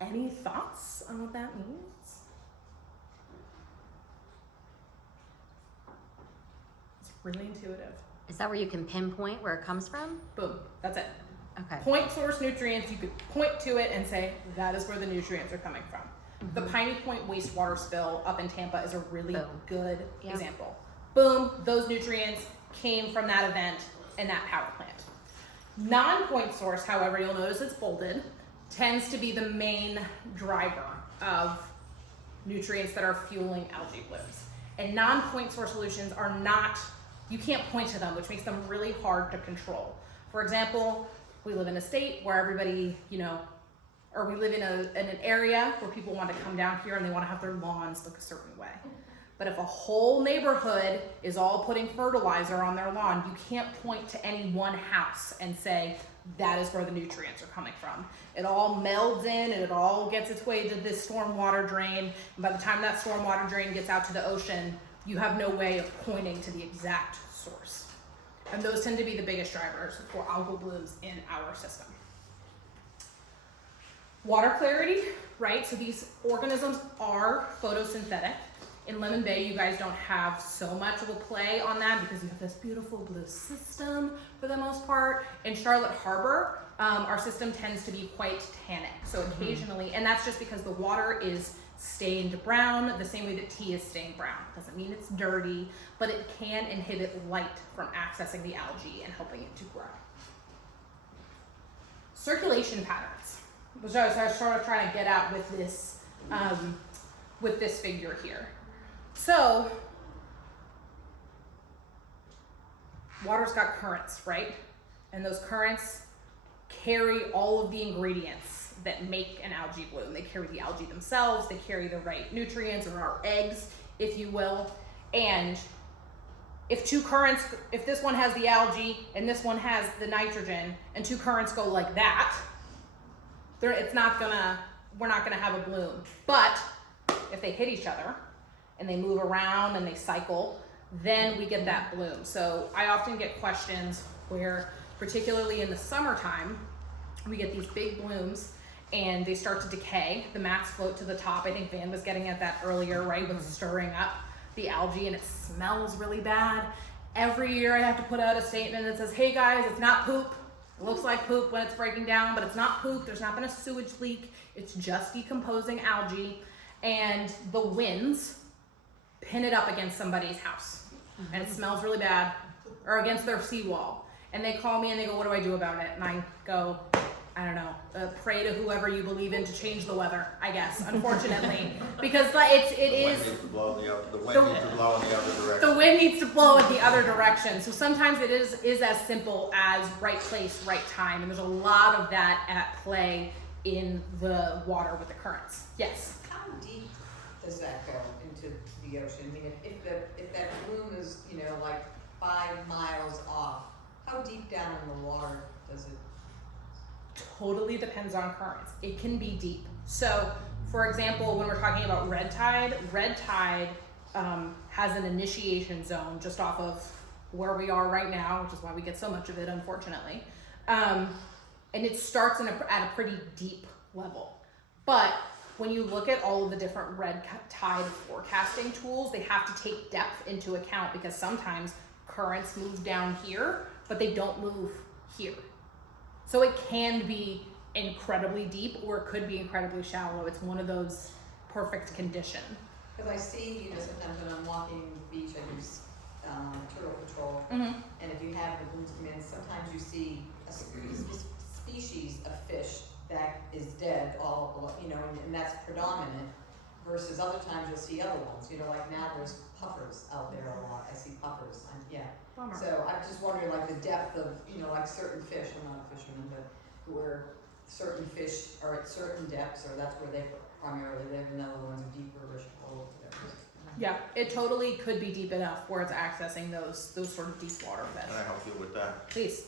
Any thoughts on what that means? It's really intuitive. Is that where you can pinpoint where it comes from? Boom, that's it. Okay. Point source nutrients, you could point to it and say, that is where the nutrients are coming from. The Piney Point wastewater spill up in Tampa is a really good example. Boom, those nutrients came from that event and that power plant. Non-point source, however, you'll notice it's bolded, tends to be the main driver of nutrients that are fueling algae blooms. And non-point source solutions are not You can't point to them, which makes them really hard to control. For example, we live in a state where everybody, or we live in an area where people want to come down here and they want to have their lawns look a certain way. But if a whole neighborhood is all putting fertilizer on their lawn, you can't point to any one house and say, that is where the nutrients are coming from. It all melds in and it all gets its way to this stormwater drain. And by the time that stormwater drain gets out to the ocean, you have no way of pointing to the exact source. And those tend to be the biggest drivers for algal blooms in our system. Water clarity, right? So these organisms are photosynthetic. In Lemon Bay, you guys don't have so much of a play on that because you have this beautiful blue system for the most part. In Charlotte Harbor, our system tends to be quite tannic. So occasionally, and that's just because the water is stained brown, the same way that tea is stained brown. Doesn't mean it's dirty, but it can inhibit light from accessing the algae and helping it to grow. Circulation patterns, which I was sort of trying to get at with this figure here. So, water's got currents, right? And those currents carry all of the ingredients that make an algae bloom. They carry the algae themselves, they carry the right nutrients, or our eggs, if you will. And if two currents, if this one has the algae and this one has the nitrogen, and two currents go like that, we're not gonna have a bloom. But if they hit each other, and they move around and they cycle, then we get that bloom. So I often get questions where, particularly in the summertime, we get these big blooms and they start to decay. The mats float to the top. I think Van was getting at that earlier, right, with stirring up the algae, and it smells really bad. Every year I have to put out a statement that says, hey guys, it's not poop. It looks like poop when it's breaking down, but it's not poop. There's not been a sewage leak. It's just decomposing algae. And the winds pin it up against somebody's house and it smells really bad, or against their seawall, and they call me and they go, what do I do about it? And I go, I don't know, pray to whoever you believe in to change the weather, I guess, unfortunately, because the wind needs to blow in the other direction. The wind needs to blow in the other direction. So sometimes it is as simple as right place, right time, and there's a lot of that at play in the water with the currents. Yes? How deep does that go into the ocean? I mean, if that bloom is, like 5 miles off, how deep down in the water does it? Totally depends on currents. It can be deep. So, for example, when we're talking about red tide has an initiation zone just off of where we are right now, which is why we get so much of it, unfortunately. And it starts at a pretty deep level. But when you look at all of the different red tide forecasting tools, they have to take depth into account, because sometimes currents move down here, but they don't move here. So it can be incredibly deep, or it could be incredibly shallow. It's one of those perfect conditions. Because I see, sometimes when I'm walking the beach, I use turtle patrol, Mm-hmm. and if you have the blooms come in, sometimes you see a species of fish that is dead, and that's predominant, versus other times you'll see other ones. Like now there's puffers out there a lot. I see puffers. Bummer. So I'm just wondering, like, the depth of, like certain fish. I'm not a fisherman, but where certain fish are at certain depths, or that's where they primarily live, and other ones are deeper or shallow. Yeah, it totally could be deep enough where it's accessing those sort of deep water fish. Can I help you with that? Please.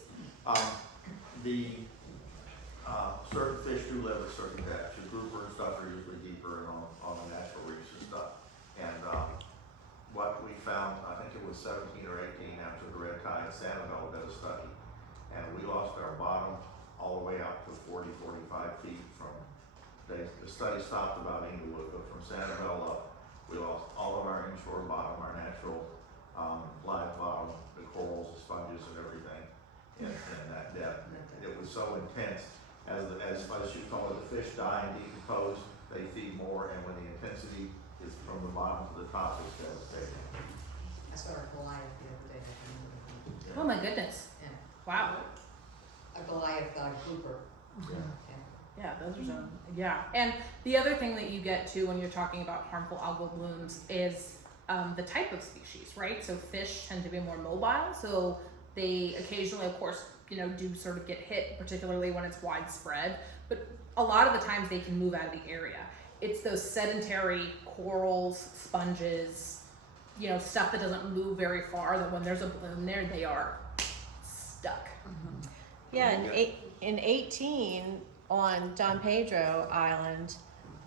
Certain fish do live at certain depths. Your grouper and stuff are usually deeper and on the natural reefs and stuff. And what we found, I think it was 17 or 18 after the red tide, Sanibel did a study, and we lost our bottom all the way up to 40, 45 feet from, the study stopped about Englewood, but from Sanibel up, we lost all of our inshore bottom, our natural live bottom, the corals, the sponges and everything in that depth. It was so intense. As you call it, the fish die and decompose, they feed more, and when the intensity is from the bottom to the top, it's devastating. I saw a Goliath the other day. Oh my goodness. Yeah. Wow. A Goliath grouper. Yeah, those are some, and the other thing that you get too when you're talking about harmful algal blooms is the type of species, right? So fish tend to be more mobile, so they occasionally, of course, do sort of get hit, particularly when it's widespread, but a lot of the times they can move out of the area. It's those sedentary corals, sponges, stuff that doesn't move very far, that when there's a bloom there, they are stuck. Yeah, in 18 on Don Pedro Island,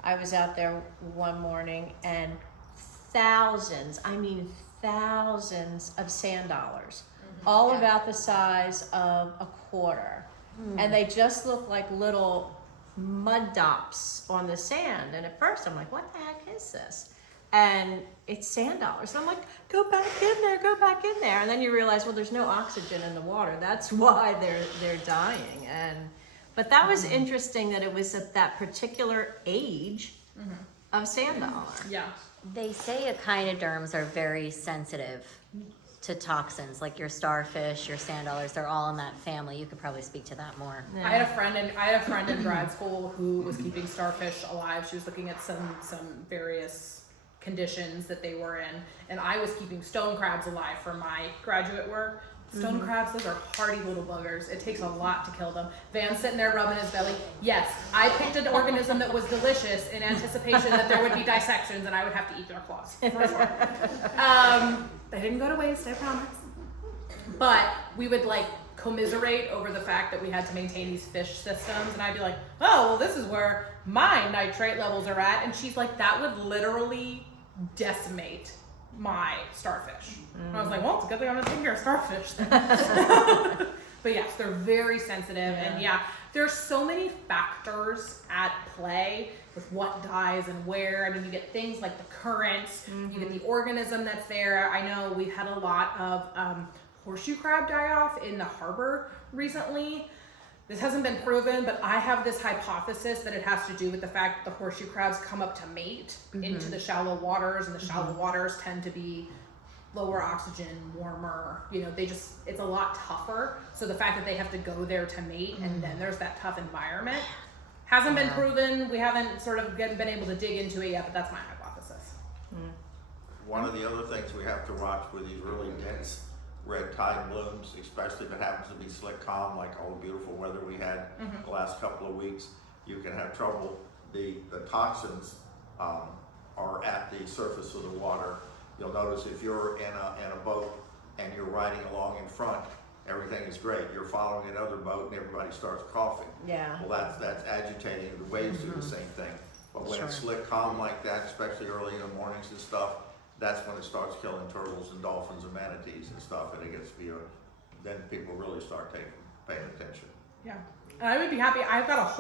I was out there one morning and thousands of sand dollars, all about the size of a quarter. And they just look like little mud dots on the sand. And at first I'm like, what the heck is this? And it's sand dollars. And I'm like, go back in there. And then you realize, well, there's no oxygen in the water. That's why they're dying. But that was interesting that it was at that particular age of sand dollar. Yeah. They say echinoderms are very sensitive to toxins, like your starfish, your sand dollars. They're all in that family. You could probably speak to that more. I had a friend in grad school who was keeping starfish alive. She was looking at some various conditions that they were in, and I was keeping stone crabs alive for my graduate work. Stone crabs, those are hardy little buggers. It takes a lot to kill them. Van's sitting there rubbing his belly. Yes, I picked an organism that was delicious in anticipation that there would be dissections and I would have to eat their claws, for sure. They didn't go to waste, I promise. But we would commiserate over the fact that we had to maintain these fish systems, and I'd be like, oh, well, this is where my nitrate levels are at, and she's like, that would literally decimate my starfish. And I was like, well, it's a good thing I'm not taking care of starfish then. But yes, they're very sensitive, and there's so many factors at play with what dies and where. I mean, you get things like the currents, you get the organism that's there. I know we've had a lot of horseshoe crab die off in the harbor recently. This hasn't been proven, but I have this hypothesis that it has to do with the fact that the horseshoe crabs come up to mate into the shallow waters, and the shallow waters tend to be lower oxygen, warmer, it's a lot tougher. So the fact that they have to go there to mate, and then there's that tough environment, hasn't been proven. We haven't sort of been able to dig into it yet, but that's my hypothesis. One of the other things we have to watch with these really dense red tide blooms, especially if it happens to be slick calm, like all the beautiful weather we had the last couple of weeks, you can have trouble. The toxins are at the surface of the water. You'll notice if you're in a boat and you're riding along in front, everything is great. You're following another boat and everybody starts coughing. Yeah. Well, that's agitating. The waves do the same thing. But when it's slick calm like that, especially early in the mornings and stuff, that's when it starts killing turtles and dolphins and manatees and stuff, and it gets then people really start paying attention. Yeah. And I would be happy. I've got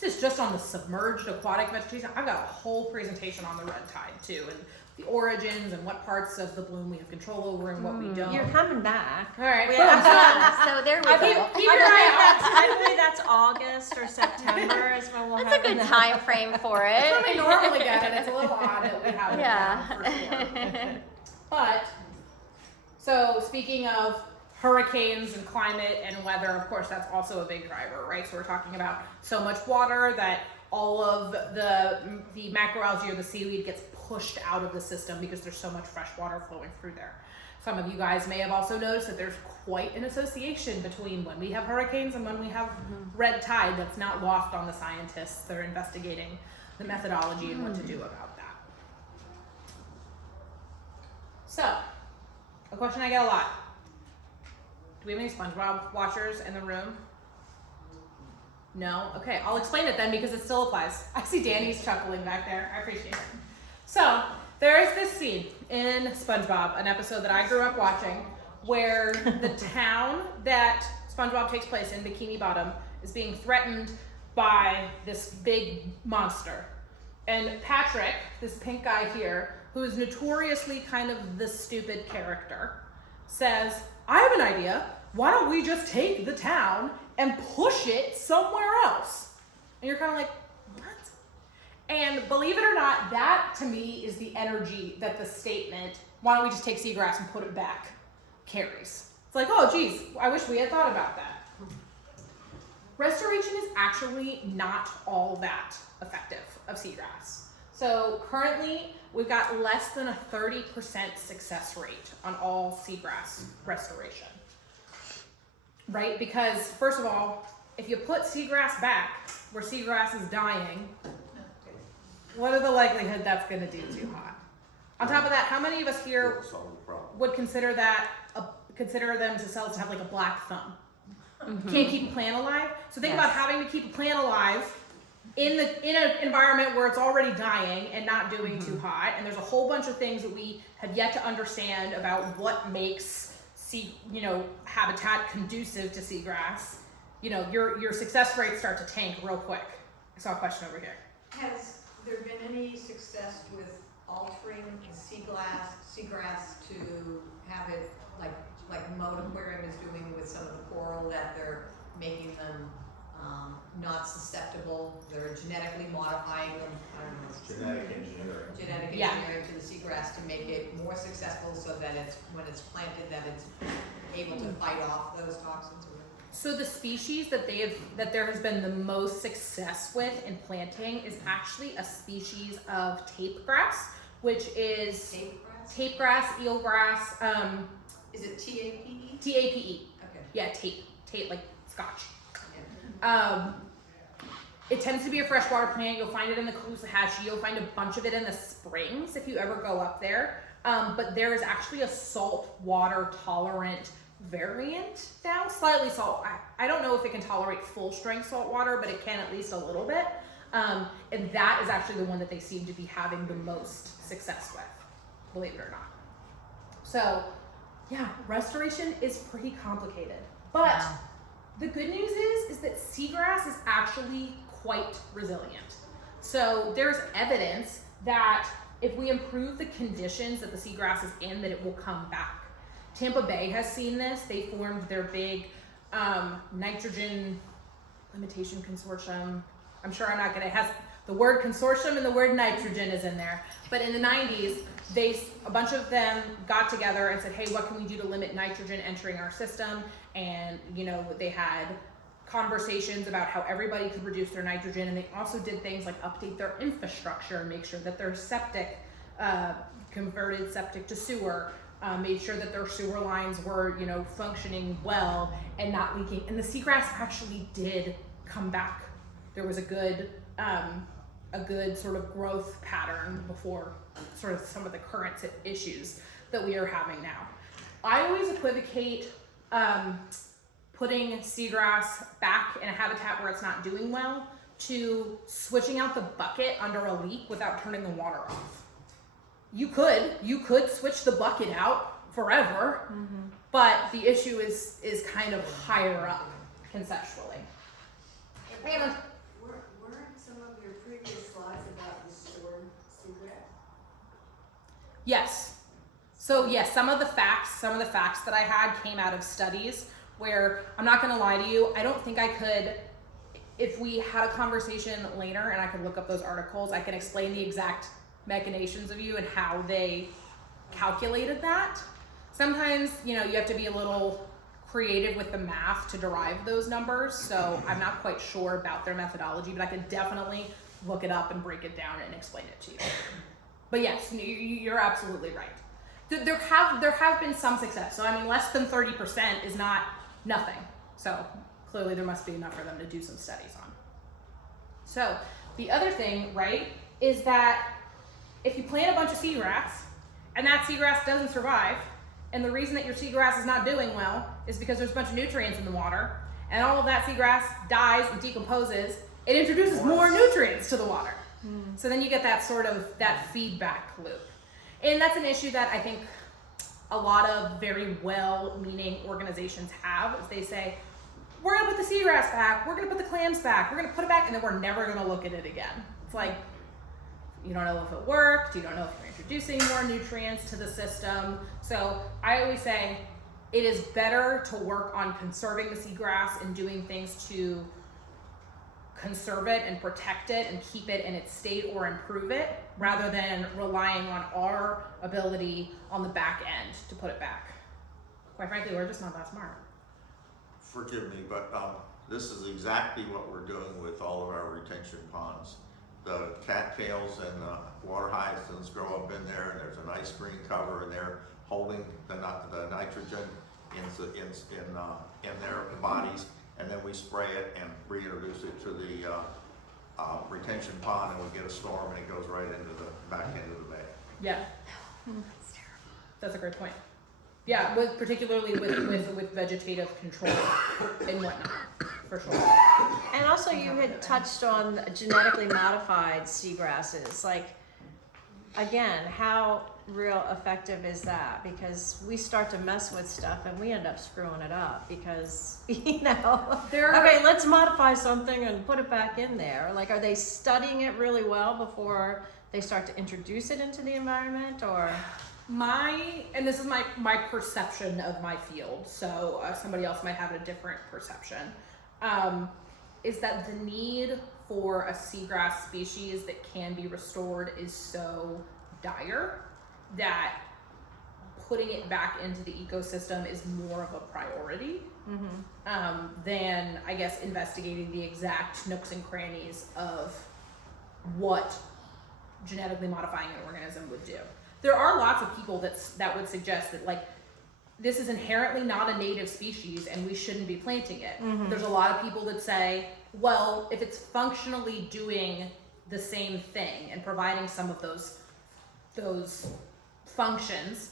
this is just on the submerged aquatic vegetation. I've got a whole presentation on the red tide too, and the origins and what parts of the bloom we have control over and what we don't. You're coming back. All right. So there we go. Keep your eye out. I believe that's August or September is when we'll have That's a good time frame for That's it. what we normally get, and it's a little odd that we have it Yeah. now, for sure. But, so speaking of hurricanes and climate and weather, of course, that's also a big driver, right? So we're talking about so much water that all of the macroalgae or the seaweed gets pushed out of the system because there's so much fresh water flowing through there. Some of you guys may have also noticed that there's quite an association between when we have hurricanes and when we have red tide that's not lost on the scientists that are investigating the methodology and what to do about that. So, a question I get a lot. Do we have any SpongeBob watchers in the room? No? Okay, I'll explain it then because it still applies. I see Danny's chuckling back there. I appreciate it. So, there is this scene in SpongeBob, an episode that I grew up watching, where the town that SpongeBob takes place in, Bikini Bottom, is being threatened by this big monster. And Patrick, this pink guy here, who is notoriously kind of the stupid character, says, I have an idea. Why don't we just take the town and push it somewhere else? And you're kind of like, what? And believe it or not, that to me is the energy that the statement, why don't we just take Seagrass and put it back, carries. It's like, oh geez, I wish we had thought about that. Restoration is actually not all that effective of seagrass. So currently, we've got less than a 30% success rate on all seagrass restoration. Right? Because first of all, if you put seagrass back where seagrass is dying, what are the likelihood that's going to do too hot? On top of that, how many of us here It'll solve the problem. would consider themselves to have like a black thumb? Can't keep a plant alive. So think Yes. about having to keep a plant alive in an environment where it's already dying and not doing too hot. And there's a whole bunch of things that we have yet to understand about what makes habitat conducive to seagrass. Your success rates start to tank real quick. I saw a question over here. Has there been any success with altering the seagrass to have it like Moat Aquarium is doing with some of the coral, that they're making them not susceptible, they're genetically modifying them, I don't know. Genetic engineering. Genetic Yeah. engineering to the seagrass to make it more successful so that when it's planted, that it's able to fight off those toxins or whatever. So the species that there has been the most success with in planting is actually a species of tape grass, which is Tape grass? tape grass, eelgrass, Is it TAPE? TAPE. Okay. Yeah, tape like scotch. Yeah. It tends to be a freshwater plant. You'll find it in the Caloosahatchee. You'll find a bunch of it in the springs if you ever go up there. But there is actually a salt water tolerant variant now, slightly salt. I don't know if it can tolerate full strength salt water, but it can at least a little bit. And that is actually the one that they seem to be having the most success with, believe it or not. So, yeah, restoration is pretty complicated. But Wow. the good news is that seagrass is actually quite resilient. So there's evidence that if we improve the conditions that the seagrass is in, that it will come back. Tampa Bay has seen this. They formed their big nitrogen limitation consortium. I'm sure I'm not gonna, it has the word consortium and the word nitrogen is in there. But in the 90s, a bunch of them got together and said, hey, what can we do to limit nitrogen entering our system? And they had conversations about how everybody could reduce their nitrogen, and they also did things like update their infrastructure, make sure that their septic, converted septic to sewer, made sure that their sewer lines were, functioning well and not leaking. And the seagrass actually did come back. There was a good sort of growth pattern before sort of some of the current issues that we are having now. I always equivocate putting seagrass back in a habitat where it's not doing well to switching out the bucket under a leak without turning the water off. You could switch the bucket out forever, but the issue is kind of higher up conceptually. Weren't some of your previous slides about the stored seagrass? Yes. So yes, some of the facts that I had came out of studies where, I'm not gonna lie to you, I don't think I could, if we had a conversation later and I could look up those articles, I can explain the exact machinations of you and how they calculated that. Sometimes, you have to be a little creative with the math to derive those numbers, so I'm not quite sure about their methodology, but I could definitely look it up and break it down and explain it to you. But yes, you're absolutely right. There have been some success. So I mean, less than 30% is not nothing. So clearly there must be enough for them to do some studies on. So the other thing, right, is that if you plant a bunch of seagrass and that seagrass doesn't survive, and the reason that your seagrass is not doing well is because there's a bunch of nutrients in the water, and all of that seagrass dies and decomposes, it introduces more nutrients to the water. So then you get that sort of, that feedback loop. And that's an issue that I think a lot of very well-meaning organizations have, is they say, we're gonna put the seagrass back, we're gonna put the clams back, we're gonna put it back, and then we're never gonna look at it again. It's like, you don't know if it worked, you don't know if you're introducing more nutrients to the system. So I always say it is better to work on conserving the seagrass and doing things to conserve it and protect it and keep it in its state or improve it, rather than relying on our ability on the back end to put it back. Quite frankly, we're just not that smart. Forgive me, but this is exactly what we're doing with all of our retention ponds. the cattails and water hyacinths grow up in there, and there's a nice green cover, and they're holding the nitrogen in their bodies, and then we spray it and reintroduce it to the retention pond, and we get a storm, and it goes right into the back end of the bay. Yeah. That's a great point. Yeah, particularly with vegetative control and whatnot, for sure. And also you had touched on genetically modified seagrasses. Like, again, how real effective is that? Because we start to mess with stuff and we end up screwing it up because, okay, let's modify something and put it back in there. Like, are they studying it really well before they start to introduce it into the environment, or? And this is my perception of my field, so somebody else might have a different perception, is that the need for a seagrass species that can be restored is so dire that putting it back into the ecosystem is more of a priority than, I guess, investigating the exact nooks and crannies of what genetically modifying an organism would do. There are lots of people that would suggest that, like, this is inherently not a native species and we shouldn't be planting it. There's a lot of people that say, well, if it's functionally doing the same thing and providing some of those functions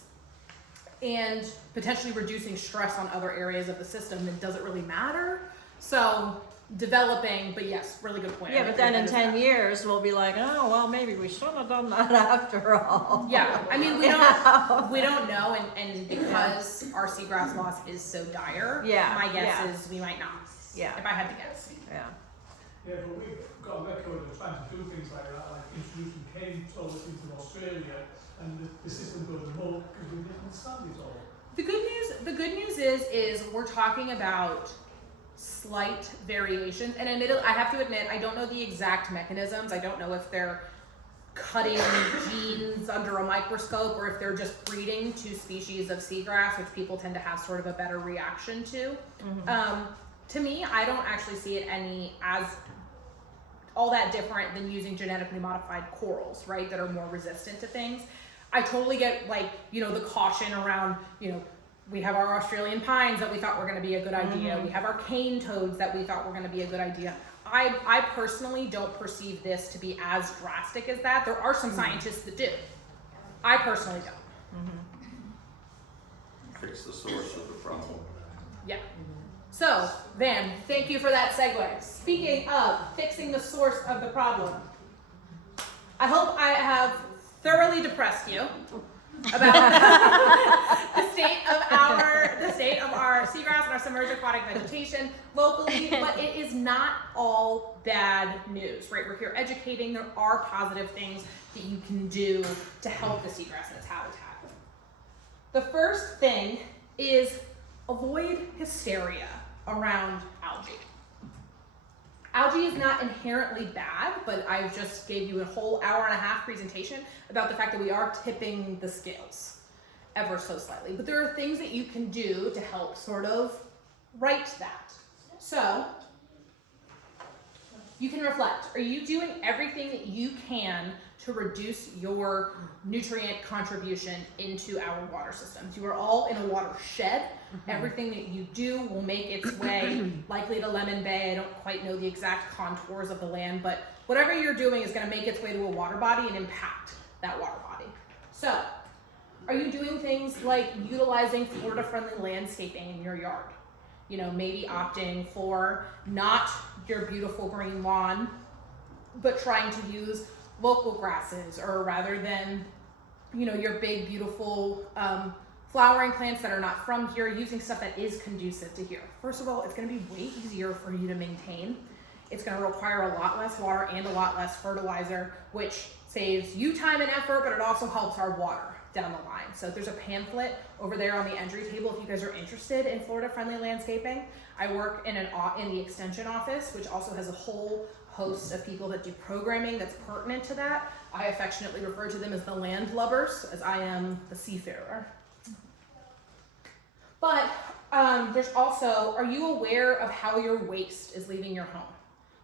and potentially reducing stress on other areas of the system, then does it really matter? So developing, but yes, really good point. Yeah, but then in 10 years, we'll be like, oh, well, maybe we shouldn't have done that after all. Yeah, I mean, we don't know, and because our seagrass loss is so dire, my guess is we might not. Yeah. If I had to guess. Yeah. Yeah, but we've got a record of trying to do things like that, like introducing cane toilets into Australia, and the system goes mull because we didn't understand it all. The good news is we're talking about slight variations, and I have to admit, I don't know the exact mechanisms. I don't know if they're cutting genes under a microscope or if they're just breeding two species of seagrass, which people tend to have sort of a better reaction to. To me, I don't actually see it as all that different than using genetically modified corals, right, that are more resistant to things. I totally get, like, the caution around, we have our Australian pines that we thought were going to be a good idea. We have our cane toads that we thought were going to be a good idea. I personally don't perceive this to be as drastic as that. There are some scientists that do. I personally don't. Fix the source of the problem. Yeah. So, Van, thank you for that segue. Speaking of fixing the source of the problem, I hope I have thoroughly depressed you about the state of our seagrass and our submerged aquatic vegetation locally, but it is not all bad news, right? We're here educating. There are positive things that you can do to help the seagrass and its habitat. The first thing is avoid hysteria around algae. Algae is not inherently bad, but I just gave you a whole hour-and-a-half presentation about the fact that we are tipping the scales ever so slightly. But there are things that you can do to help sort of right that. So, you can reflect. Are you doing everything that you can to reduce your nutrient contribution into our water systems? You are all in a watershed. Everything that you do will make its way likely to Lemon Bay. I don't quite know the exact contours of the land, but whatever you're doing is going to make its way to a water body and impact that water body. So, are you doing things like utilizing Florida-friendly landscaping in your yard? Maybe opting for not your beautiful green lawn, but trying to use local grasses, or rather than, your big, beautiful flowering plants that are not from here, using stuff that is conducive to here. First of all, it's going to be way easier for you to maintain. It's going to require a lot less water and a lot less fertilizer, which saves you time and effort, but it also helps our water down the line. So there's a pamphlet over there on the entry table if you guys are interested in Florida-friendly landscaping. I work in the extension office, which also has a whole host of people that do programming that's pertinent to that. I affectionately refer to them as the landlubbers, as I am the seafarer. But there's also, are you aware of how your waste is leaving your home?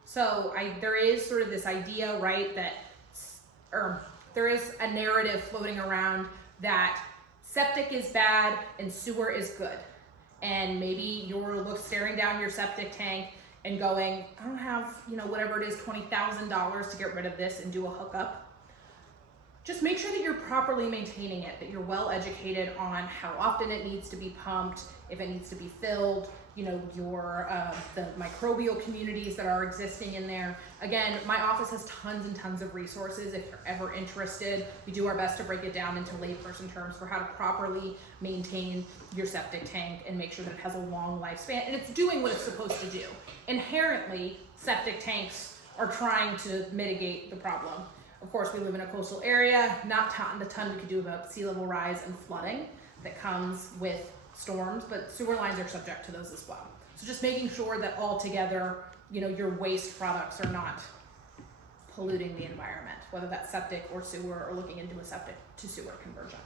So there is sort of this idea, right, that, or there is a narrative floating around that septic is bad and sewer is good. And maybe you're staring down your septic tank and going, I don't have, whatever it is, $20,000 to get rid of this and do a hookup. Just make sure that you're properly maintaining it, that you're well educated on how often it needs to be pumped, if it needs to be filled, the microbial communities that are existing in there. Again, my office has tons and tons of resources if you're ever interested. We do our best to break it down into layperson terms for how to properly maintain your septic tank and make sure that it has a long lifespan and it's doing what it's supposed to do. Inherently, septic tanks are trying to mitigate the problem. Of course, we live in a coastal area, not the ton we could do about sea level rise and flooding that comes with storms, but sewer lines are subject to those as well. So just making sure that all together, your waste products are not polluting the environment, whether that's septic or sewer or looking into a septic to sewer conversion.